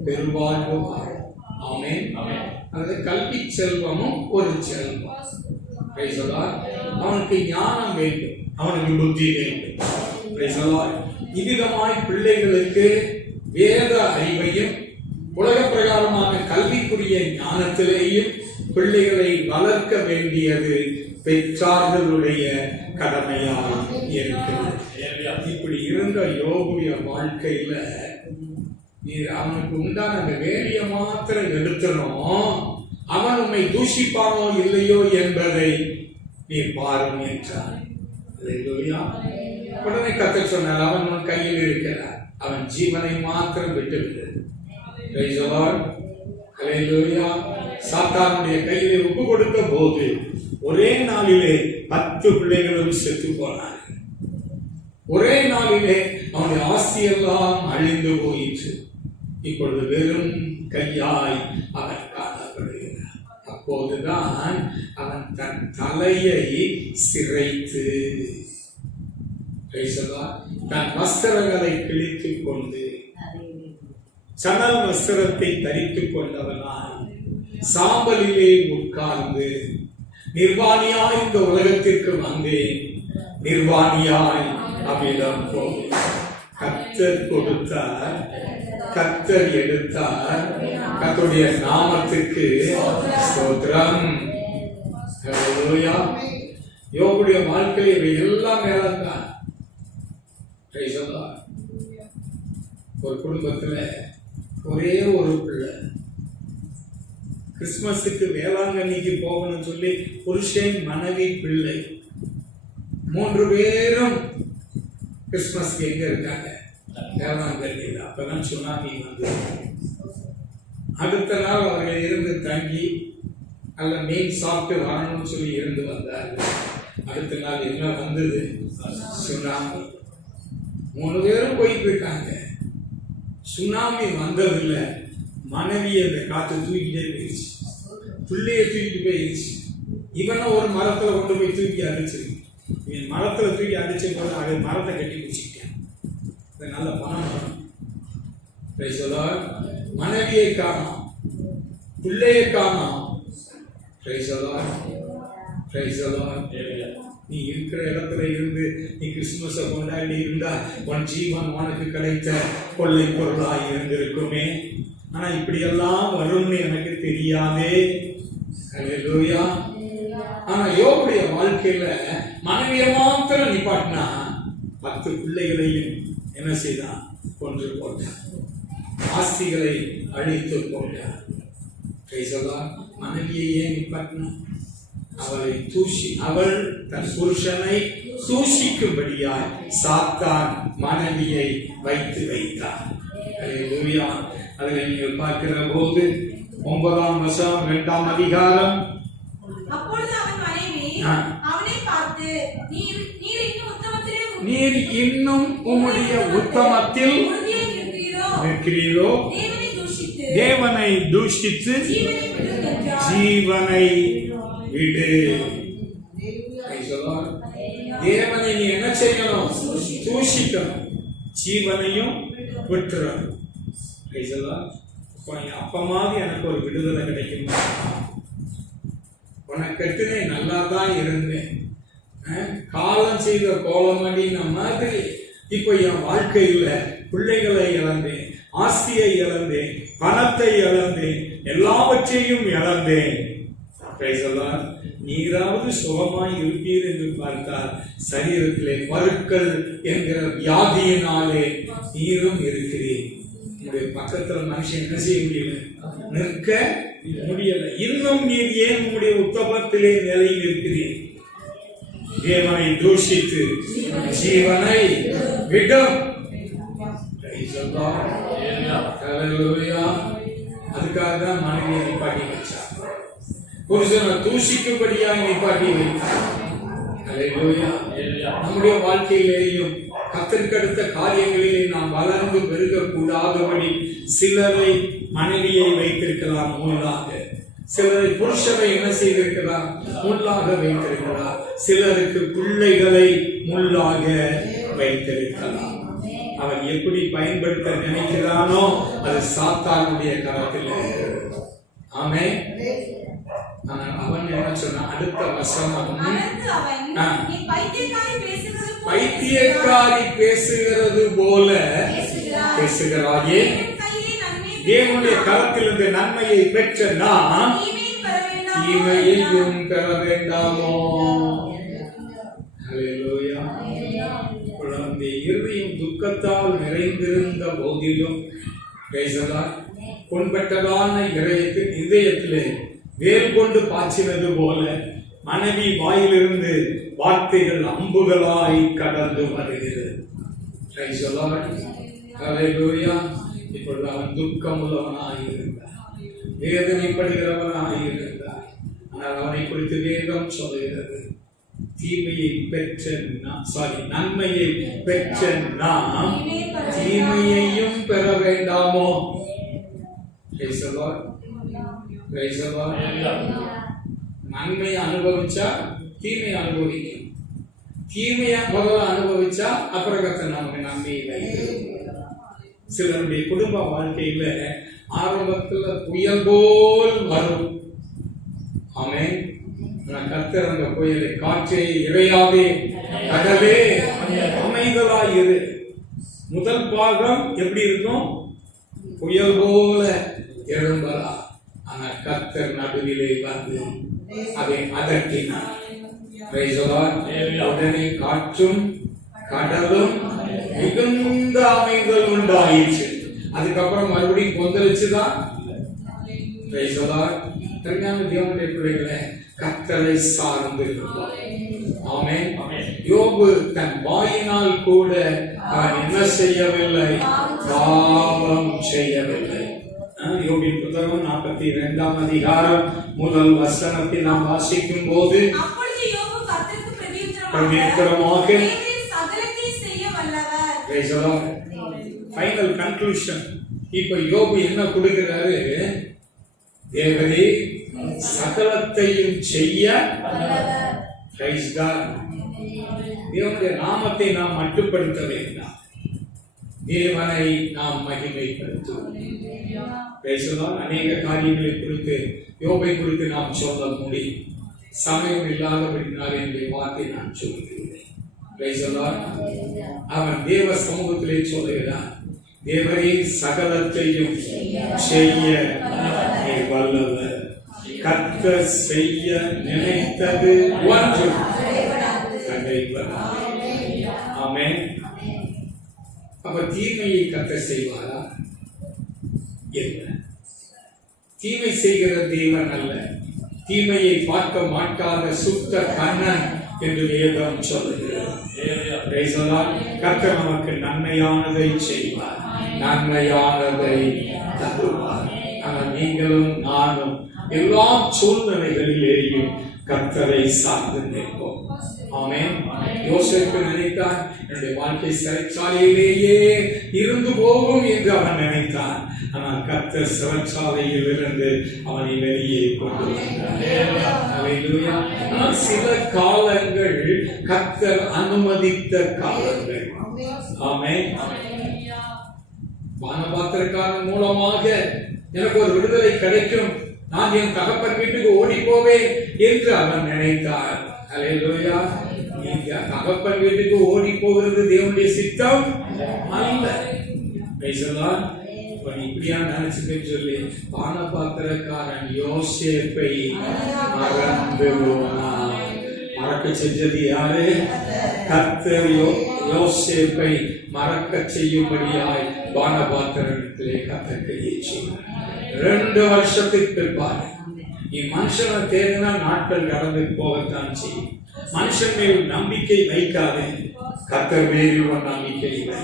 பெருவாழ்வு வாழும். ஆமென். அது கல்வி செல்வமும் ஒரு செல்வம். அவனுக்கு ஞானம் வேண்டும், அவனுக்கு புத்தி வேண்டும். இவ்விதமாய் பிள்ளைகளுக்கு வேத அறிவையும் உலக பிரகாரமான கல்விக்குரிய ஞானத்திலேயும் பிள்ளைகளை வளர்க்க வேண்டியது பெற்றார்களுடைய கடமையாக இருக்கிறது. இப்படி இருந்த யோகுடைய வாழ்க்கையில அவனுக்கு உண்டான அந்த வேலையை மாத்திரம் எடுத்தனும், அவன் உண்மை தூஷிப்பானோ இல்லையோ என்பதை நீ பாரும் என்றார். உடனே கர்த்தர் சொன்னார், அவன் உன் கையில் இருக்கிறார், அவன் ஜீவனை மாத்திரம் விட்டுவிடு. சாத்தானுடைய கையிலே ஒப்பு கொடுத்த போது ஒரே நாளிலே 10 பிள்ளைகளும் செத்து போனார்கள். ஒரே நாளிலே அவனுடைய ஆஸ்தியெல்லாம் அழிந்து போயிற்று. இப்பொழுது வெறும் கையாய் அவன் காணப்படுகிறார். அப்போதுதான் அவன் தன் தலையை சிரைத்து தன் வஸ்திரங்களை கிழித்துக் கொண்டு சணல் வஸ்திரத்தை தரித்துக் கொண்டவனாய் சாம்பலிலே உட்கார்ந்து, நிர்வாணியாய் இந்த உலகத்திற்கு வந்தேன், நிர்வாணியாய் அவ்விடம் போவேன். கர்த்தர் கொடுத்தார், கர்த்தர் எடுத்தார். கர்த்தருடைய நாமத்துக்கு ஸ்தோத்திரம். ஹல்லேலூயா. யோபுடைய வாழ்க்கையில் இவை எல்லாம் மேலதான். ஒரு குடும்பத்துல ஒரே ஒரு பிள்ளை கிறிஸ்துமஸுக்கு வேளாங்கண்ணிக்கு போகணும்னு சொல்லி புருஷன், மனைவி, பிள்ளை 3 பேரும் கிறிஸ்துமஸ்க்கு எங்க இருக்காங்க? வேளாங்கண்ணியில். அப்பதான் சுனாமி வந்து அடுத்த நாள் அவர்கள் இருந்து தங்கி அல்ல மீன் சாப்பிட்டு வரணும்னு சொல்லி இருந்து வந்தார்கள். அடுத்த நாள் என்ன வந்தது? சுனாமி. 3 பேரும் போயிட்டு இருக்காங்க. சுனாமி வந்ததில்லை, மனைவியை அந்த காற்று தூக்கிட்டே போயிடுச்சு, பிள்ளைய தூக்கிட்டு போயிடுச்சு. இவனும் ஒரு மரத்துல கொண்டு போய் தூக்கி அடிச்சிருக்கு. இவன் மரத்துல தூக்கி அடிச்ச போது அதை மரத்தை கட்டி பிடிச்சிக்கிட்டேன். நல்ல பணம். மனைவியை காணோம், பிள்ளையை காணோம். நீ இருக்கிற இடத்துல இருந்து நீ கிறிஸ்துமஸை கொண்டாடி இருந்தா உன் ஜீவன் உனக்கு கிடைத்த கொள்ளை பொருளாய் இருந்திருக்குமே. ஆனா இப்படி எல்லாம் வரும்னு எனக்கு தெரியாதே. ஹல்லேலூயா. ஆனா யோபுடைய வாழ்க்கையில மனைவியை மாத்திரம் நிப்பாட்டினா 10 பிள்ளைகளையும் என்ன செய்தான்? கொன்று போட்டான். ஆஸ்திகளை அழித்து போட்டான். மனைவியையே நிப்பாட்டினான். அவள் தன் புருஷனை தூஷிக்கும்படியாய் சாத்தான் மனைவியை வைத்தார். அதில் நீங்கள் பார்க்கிற போது 9ஆம் வசனம் 2ஆம் அதிகாரம். அப்பொழுது அவன் மனைவி அவனை பார்த்து, நீர் இன்னும் உம்முடைய உத்தமத்தில் நிற்கிறீரோ? தேவனை தூஷித்து ஜீவனை விடு. தேவனை நீ என்ன செய்யணும்? தூஷிக்கணும், ஜீவனையும் விட்டுறணும். அப்பமாவது எனக்கு ஒரு விடுதலை கிடைக்கும். உனக்கு நல்லா தான் இருந்தேன், காலம் செய்த கோலமடின மாதிரி இப்போ என் வாழ்க்கையில் பிள்ளைகளை இழந்தேன், ஆஸ்தியை இழந்தேன், பணத்தை இழந்தேன், எல்லாவற்றையும் இழந்தேன். நீராவது சுகமாய் இருப்பீர் என்று பார்த்தால் சரீரத்திலே பருக்கள் என்கிற வியாதியினாலே நீரும் இருக்கிறேன். உங்களுடைய பக்கத்துல மனுஷன் என்ன செய்ய முடியல? நிற்க முடியல. இன்னும் நீர் ஏன் உங்களுடைய உத்தமத்திலே நிலையில் இருக்கிறேன்? தேவனை தூஷித்து ஜீவனை விடும். அதுக்காக தான் மனைவியை நிப்பாட்டி வச்சார். புருஷனை தூஷிக்கும்படியாக நிப்பாட்டி வைத்தார். நம்முடைய வாழ்க்கையிலேயும் கத்திற்கடுத்த காரியங்களிலே நாம் வளர்ந்து பெருகக்கூடாதபடி சிலரை மனைவியை வைத்திருக்கலாம் முள்ளாக, சிலரை புருஷனை என்ன செய்திருக்கிறார்? முள்ளாக வைத்திருக்கிறார். சிலருக்கு பிள்ளைகளை முள்ளாக வைத்திருக்கலாம். அவன் எப்படி பயன்படுத்த நினைக்கிறானோ அது சாத்தானுடைய கரத்தில். ஆமென். அவன் என்ன சொன்ன? அடுத்த வசனம், பைத்தியக்காரி பேசுகிறது போல பேசுகிறாயே, தேவனுடைய கரத்திலிருந்து நன்மையை பெற்ற நாம் தீமையையும் பெற வேண்டாமோ? குழந்தை இருதயம் துக்கத்தால் நிறைந்திருந்த போதிலும் புண்பட்டதான இதயத்திலே வேல் கொண்டு பாய்ச்சினது போல மனைவி வாயிலிருந்து வார்த்தைகள் அம்புகளாய் கடந்து வருகிறது. இப்பொழுது அவன் துக்கம் உள்ளவனாயிருந்தார், வேதனைப்படுகிறவனாயிருந்தார். ஆனால் அவனை குறித்து வேதம் சொல்லுகிறது, தீமையை பெற்ற நன்மையை பெற்ற நாம் தீமையையும் பெற வேண்டாமோ? நன்மையை அனுபவிச்சா தீமையை அனுபவிக்கும், தீமையா முதல்ல அனுபவிச்சா அப்புறம் கத்த நமக்கு நன்மையை. சிலருடைய குடும்ப வாழ்க்கையில ஆரம்பத்துல புயல் போல் வரும். ஆமென். கர்த்தர் அந்த புயலை, காற்றே இறையாதே, கடலே அமைதலாயிரு. முதல் பாகம் எப்படி இருக்கும்? புயல் போல எழும்பலா. ஆனா கர்த்தர் நடுவிலே வந்து அதை அதட்டினார். உடனே காற்றும் கடலும் மிகுந்த அமைதல் உண்டாயிற்று. அதுக்கப்புறம் மறுபடியும் கொந்தளிச்சுதான். தேவனுடைய பிள்ளைகளை கர்த்தரை சார்ந்து இருந்தார். ஆமென். யோபு தன் வாயினால் கூட அவன் என்ன செய்யவில்லை? பாவம் செய்யவில்லை. யோபின் புத்தகம் 42ஆம் அதிகாரம் முதல் வசனத்தை நாம் வாசிக்கும் போது, ஃபைனல் கன்க்ளூஷன். இப்ப யோபு என்ன கொடுக்கிறாரு? தேவரே சகலத்தையும் செய்ய, தேவனுடைய நாமத்தை நாம் மட்டுப்படுத்த வேண்டாம், தேவனை நாம் மகிமைப்படுத்துவோம். அநேக காரியங்களை குறித்து யோபை குறித்து நாம் சொல்ல முடியும். சமயம் இல்லாதபடினால் என்னுடைய வார்த்தை நான் சொல்லுகிறேன். அவன் தேவ சமூகத்திலே சொல்லுகிறான், தேவரே சகலத்தையும் செய்ய வல்லவர். கர்த்தர் செய்ய நினைத்தது ஒன்று ஆமென். அப்ப தீமையை கர்த்தர் செய்வாரா? இல்லை. தீமை செய்கிற தேவன் அல்ல. தீமையை பார்க்க மாட்டாத சுத்த கண்ணன் என்று வேதம் சொல்லுகிறது. கர்த்தர் நமக்கு நன்மையானதை செய்வார், நன்மையானதை தருவார். ஆனால் நீங்களும் நானும் எல்லா சூழ்நிலைகளிலேயும் கர்த்தரை சார்ந்து நிற்போம். ஆமென். யோசேப்பு நினைத்தான், என்னுடைய வாழ்க்கை சிறைச்சாலையிலேயே இருந்து போகும் என்று அவன் நினைத்தான். ஆனால் கர்த்தர் சிறைச்சாலையில் இருந்து அவனை வெளியே கொண்டு வந்தார். சில காலங்கள் கர்த்தர் அனுமதித்த காலங்கள். ஆமென். பானபாத்திரக்காரன் மூலமாக எனக்கு ஒரு விடுதலை கிடைக்கும், நான் என் தகப்பன் வீட்டுக்கு ஓடி போவேன் என்று அவன் நினைத்தார். அல்லேலூயா. நீங்க தகப்பன் வீட்டுக்கு ஓடி போகிறது தேவனுடைய சித்தம் அல்ல. பேசலாம். இப்ப நீ இப்படியா நினைச்சுட்டு சொல்லி பானபாத்திரக்காரன் யோசேப்பை மறந்து போனான். மறக்க செஞ்சது யாரு? கர்த்தர் யோசேப்பை மறக்க செய்யும்படியாய் பானபாத்திரத்திலே கர்த்தர் கையை செய்தார். 2 வருஷத்துக்கு பிற்பாடு நீ மனுஷனை தேடினா நாட்கள் கடந்து போகத்தான் செய்யும். மனுஷன் மேல் நம்பிக்கை வைக்காதே, கர்த்தர் மேல் நம்பிக்கை வை.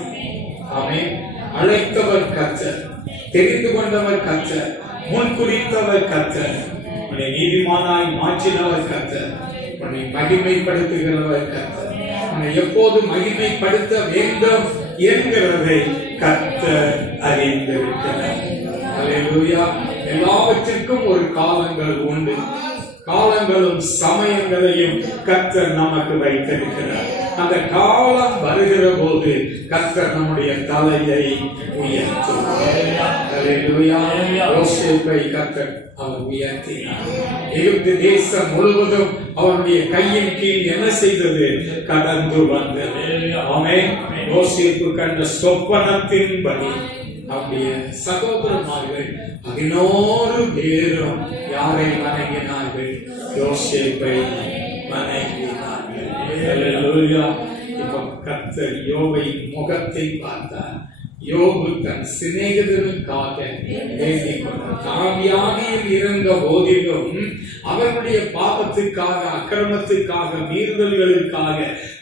ஆமென். அழைத்தவர் கர்த்தர், தெரிந்து கொண்டவர் கர்த்தர், முன் குறித்தவர் கர்த்தர், உன்னை நீதிமானாய் மாற்றினவர் கர்த்தர், உன்னை மகிமைப்படுத்துகிறவர் கர்த்தர், உன்னை எப்போது மகிமைப்படுத்த வேண்டும் என்கிறதை கர்த்தர் அறிந்திருக்கிறார். அல்லேலூயா. எல்லாவற்றிற்கும் ஒரு காலங்கள் உண்டு. காலங்களும் சமயங்களையும் கர்த்தர் நமக்கு வைத்திருக்கிறார். அந்த காலம் வருகிற போது கர்த்தர் நம்முடைய தலையை உயர்த்துவார். அல்லேலூயா. யோசேப்பை கர்த்தர் அவர் உயர்த்தினார். எகிப்து தேசம் முழுவதும் அவருடைய கையின் கீழ் என்ன செய்தது? கடந்து வந்தது. ஆமென். யோசேப்பு கண்ட சொப்பனத்தின்படி அவருடைய சகோதரமார்கள் 11 பேரும் யாரை வணங்கினார்கள்? யோசேப்பை வணங்கினார்கள். அல்லேலூயா. இப்ப கர்த்தர் யோபை முகத்தை பார்த்தார். யோபு தன் சிநேகிதனுக்காக வேண்டிக் கொண்டார். தாம் வியாதியில் இருந்த போதிலும் அவருடைய பாவத்துக்காக, அக்கிரமத்துக்காக, மீறுதல்களுக்காக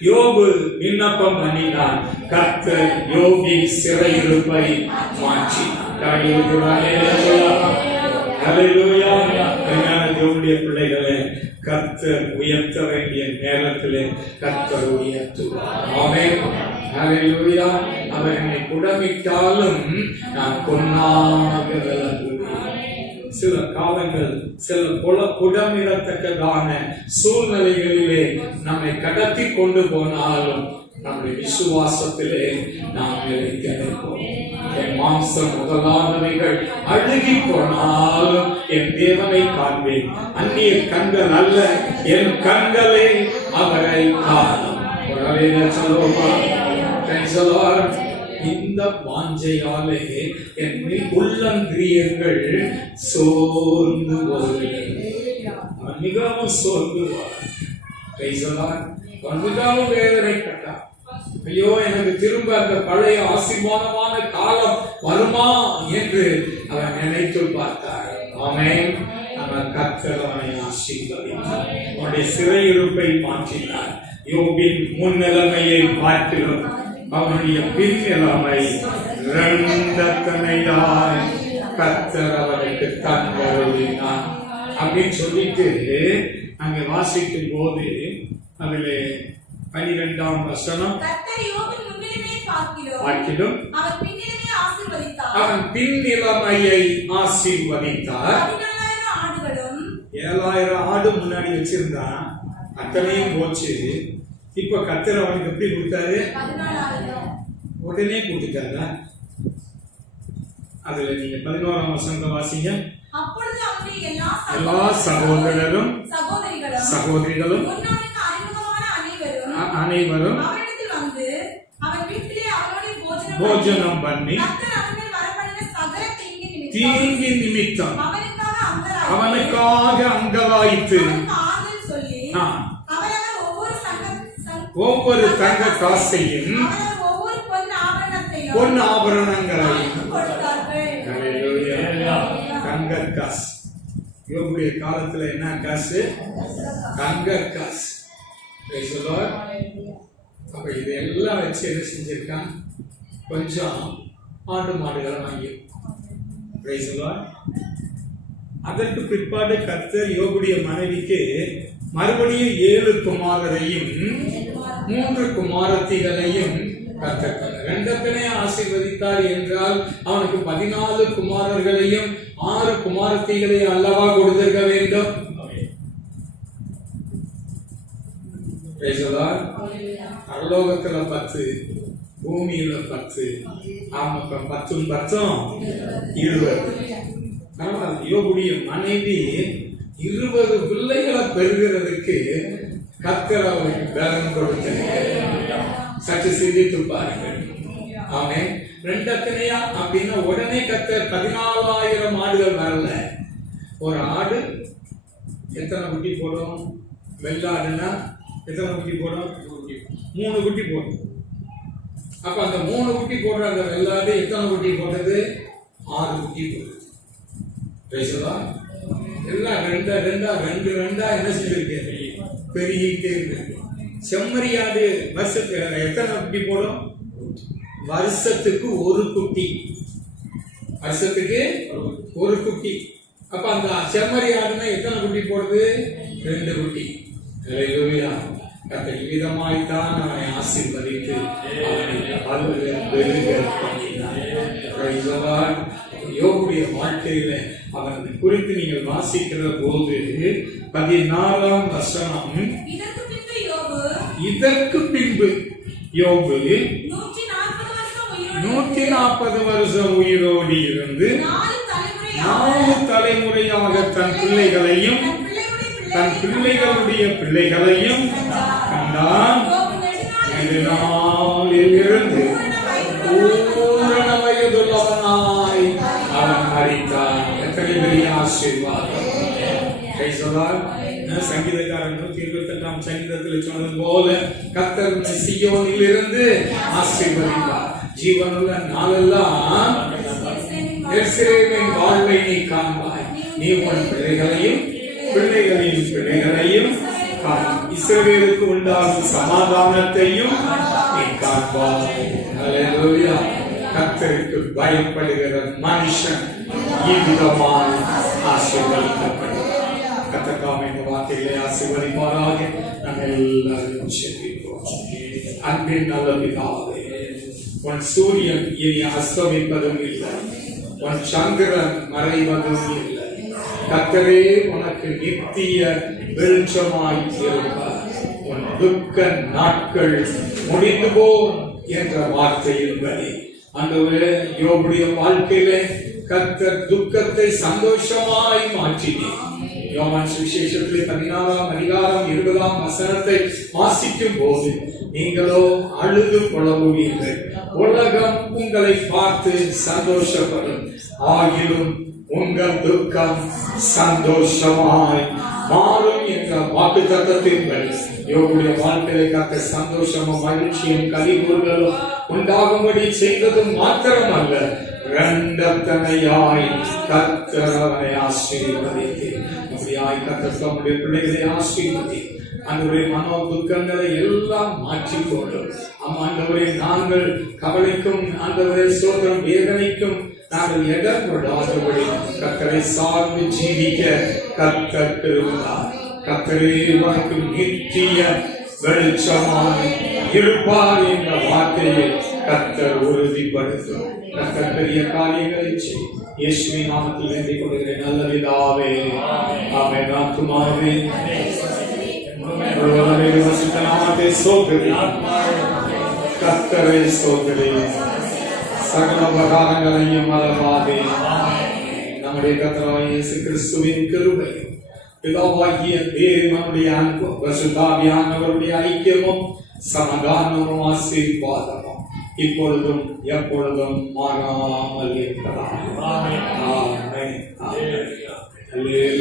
யோபு விண்ணப்பம் பண்ணினார். கர்த்தர் யோபின் சிறையிருப்பை மாற்றினார். தேவனுடைய பிள்ளைகளே, கர்த்தர் உயர்த்த வேண்டிய நேரத்திலே கர்த்தர் உயர்த்துவார். ஆமென். ஹல்லேலூயா. அவர் என்னை குடமிட்டாலும் நான் பொன்னாக விளங்குவேன். சில காலங்கள் சில குடமிடத்தக்கதான சூழ்நிலைகளிலே நம்மை கடத்தி கொண்டு போனாலும் நம்முடைய விசுவாசத்திலே நாம் நிலைத்திருப்போம். என் மாம்சம் முதலானவைகள் அழுகி போனாலும் என் தேவனை காண்பேன். அந்நிய கண்கள் அல்ல, என் கண்களே அவரை காணும். இந்த வாஞ்சையாலே என் உள்ளங்கிரியங்கள் சோர்ந்து போகிறது. மிகவும் சோர்ந்து மிகவும் வேதனைப்பட்டார். ஐயோ, எனக்கு திரும்ப அந்த பழைய ஆசீர்வாதமான காலம் வருமா என்று அவர் நினைத்து பார்த்தார். ஆமென். அவர் கர்த்தர் அவனை ஆசீர்வதித்தார். அவனுடைய சிறையிருப்பை மாற்றினார். யோபின் முன்னிலைமையை பார்க்கிறோம், அவனுடைய பின்னிலைமை 2 கர்த்தர் அவனுக்கு தந்தருளினார் அப்படின்னு சொல்லிட்டு அங்க வாசிக்கும் போது அதிலே 12ஆம் வசனம், அவன் பின்னிலைமையை ஆசீர்வதித்தார். 7000 ஆடு முன்னாடி வச்சிருந்தான், அத்தனையும் போச்சு. இப்ப கர்த்தர் அவனுக்கு எப்படி கொடுத்தாரு? உடனே கொடுத்துட்டாரா? அதுல நீங்க 11ஆம் வசனத்தை வாசிங்க. எல்லா சகோதரரும் சகோதரிகளும் அனைவரும் போஜனம் பண்ணி தீங்கி நிமித்தம் அவனுக்காக அங்கலாய்த்து ஒவ்வொரு தங்க காசையும் பொன் ஆபரணங்களையும் தங்க காசு. யோபுடைய காலத்துல என்ன காசு? தங்க காசு. அப்ப இதெல்லாம் வச்சு என்ன செஞ்சிருக்கான்? கொஞ்சம் ஆடு மாடுகளை வாங்கி. அதற்கு பிற்பாடு கர்த்தர் யோபுடைய மனைவிக்கு மறுபடியும் 7 குமாரரையும் 3 குமாரத்திகளையும் கர்த்தர் 2 ஆசீர்வதித்தார் என்றால் அவனுக்கு 14 குமாரர்களையும் 6 குமாரத்திகளையும் அல்லவா கொடுத்திருக்க வேண்டும். பரலோகத்துல 10, பூமியில 10, ஆமாப்பா 10 20. யோபுடைய மனைவி 20 பிள்ளைகளை பெறுகிறதுக்கு கர்த்தர் அவருக்கு பலன் கொடுத்தார். சற்று சிந்தித்து பாருங்கள். ஆமென். 2 அப்படின்னா உடனே கர்த்தர் 14,000 ஆடுகள் வரல. ஒரு ஆடு எத்தனை குட்டி போடும்? வெள்ளாடுனா எத்தனை குட்டி போடும்? 3 குட்டி போடும். அப்ப அந்த 3 குட்டி போடுற அந்த வெள்ளாடு எத்தனை குட்டி போட்டது? 6 குட்டி போடுது. எல்லாம் 2 என்ன செஞ்சிருக்கு? பெருகிட்டே இருக்கு. செம்மறியாடு வருஷத்துக்கு எத்தனை குட்டி போடும்? வருஷத்துக்கு 1 குட்டி. வருஷத்துக்கு 1 குட்டி. அப்ப அந்த செம்மறியாடுனா எத்தனை குட்டி போடுது? 2 குட்டி. விதமாய்த்தான் அவனை ஆசீர்வதித்து யோபுடைய வாழ்க்கையில அவன் குறித்து நீங்கள் வாசிக்கிற போது 14ஆம் வசனம், இதற்கு பின்பு யோபு 140 வருஷம் உயிரோடு இருந்து 4 தலைமுறையாக தன் பிள்ளைகளையும் தன் பிள்ளைகளுடைய பிள்ளைகளையும் கண்டான். இருந்து பூரண வயதுள்ளவனாய் அவன் மரித்தான். எத்தனை பெரிய ஆசீர்வாதம்! சங்கீதக்காரன் 128ஆம் சங்கீதத்தில் சொன்னது போல கர்த்தர் சீயோனில் இருந்து ஆசீர்வதிப்பார். ஜீவனுள்ள நாளெல்லாம் எருசலேமின் வாழ்வை நீ காண்பாய். நீ உன் பிள்ளைகளையும் பிள்ளைகளின் பிள்ளைகளையும் இஸ்ரவேலுக்கு உண்டாகும் சமாதானத்தையும் நீ காண்பாய். அல்லேலூயா. கர்த்தருக்கு பயப்படுகிற மனுஷன் இவ்விதமாய் ஆசீர்வதிக்கப்படுவார். கர்த்தர் இந்த வார்த்தைகளை ஆசீர்வதிப்பாராக. நாங்கள் எல்லாரும் செபிப்போம். அன்பின் நல்ல பிதாவே, உன் சூரியன் இனி அஸ்தமிப்பதும் இல்லை, உன் சந்திரன் மறைவதும் இல்லை. கர்த்தரே உனக்கு நித்திய வெளிச்சமாய் இருப்பார். உன் துக்க நாட்கள் முடிந்து போ என்ற வார்த்தையின்படி ஆண்டவரே யோபுடைய வாழ்க்கையிலே கர்த்தர் துக்கத்தை சந்தோஷமாய் மாற்றினார். யோவான் சுவிசேஷத்திலே 14ஆம் அதிகாரம் 20ஆம் வசனத்தை வாசிக்கும் போது நீங்களோ அழுது புலம்புவீர்கள், உலகம் உங்களை பார்த்து சந்தோஷப்படும், ஆகிலும் உங்கள் துக்கம் சந்தோஷமாய் மாறும் என்ற வாக்குத்தத்தத்தின்படி யோபுடைய வாழ்க்கையை காக்க சந்தோஷமும் மகிழ்ச்சியும் கலிகூறுதலும் உண்டாகும்படி செய்ததும் மாத்திரமல்ல, 2 கர்த்தர் அவனை ஆசீர்வதித்து அப்படியாய் கர்த்தர் தம்முடைய பிள்ளைகளை ஆசீர்வதி ஆண்டவரே மனோ துக்கங்களை எல்லாம் மாற்றிக்கொண்டும் ஆண்டவரே நாங்கள் கவலைக்கும் ஆண்டவரே சோதரம் வேதனைக்கும் நாங்கள் இடம் கொள்ளாதபடி கர்த்தரை சார்ந்து ஜீவிக்க கர்த்தர் பெறுகிறார். கர்த்தரே உனக்கு நித்திய வெளிச்சமாய் இருப்பார் என்ற வார்த்தையை கர்த்தர் உறுதிப்படுத்தும். கர்த்தர் பெரிய காரியங்களை செய். இயேசுவின் நாமத்தில் வேண்டிக் கொள்கிறேன் நல்ல பிதாவே. ஆமென். ஆத்துமாவே நாமத்தை ஸ்தோத்திரி, கர்த்தரை ஸ்தோத்திரி, சகல உபகாரங்களையும் மறவாதே. நம்முடைய கர்த்தராகிய இயேசு கிறிஸ்துவின் கிருபையும் பிதாவாகிய தேவனுடைய அன்பும் பரிசுத்தாவியானவருடைய ஐக்கியமும் சமாதானமும் ஆசீர்வாதமும் இப்பொழுதும் எப்பொழுதும் மாறாமல் இருக்கலாம். ஆமென். ஆமென். அல்லேலூயா.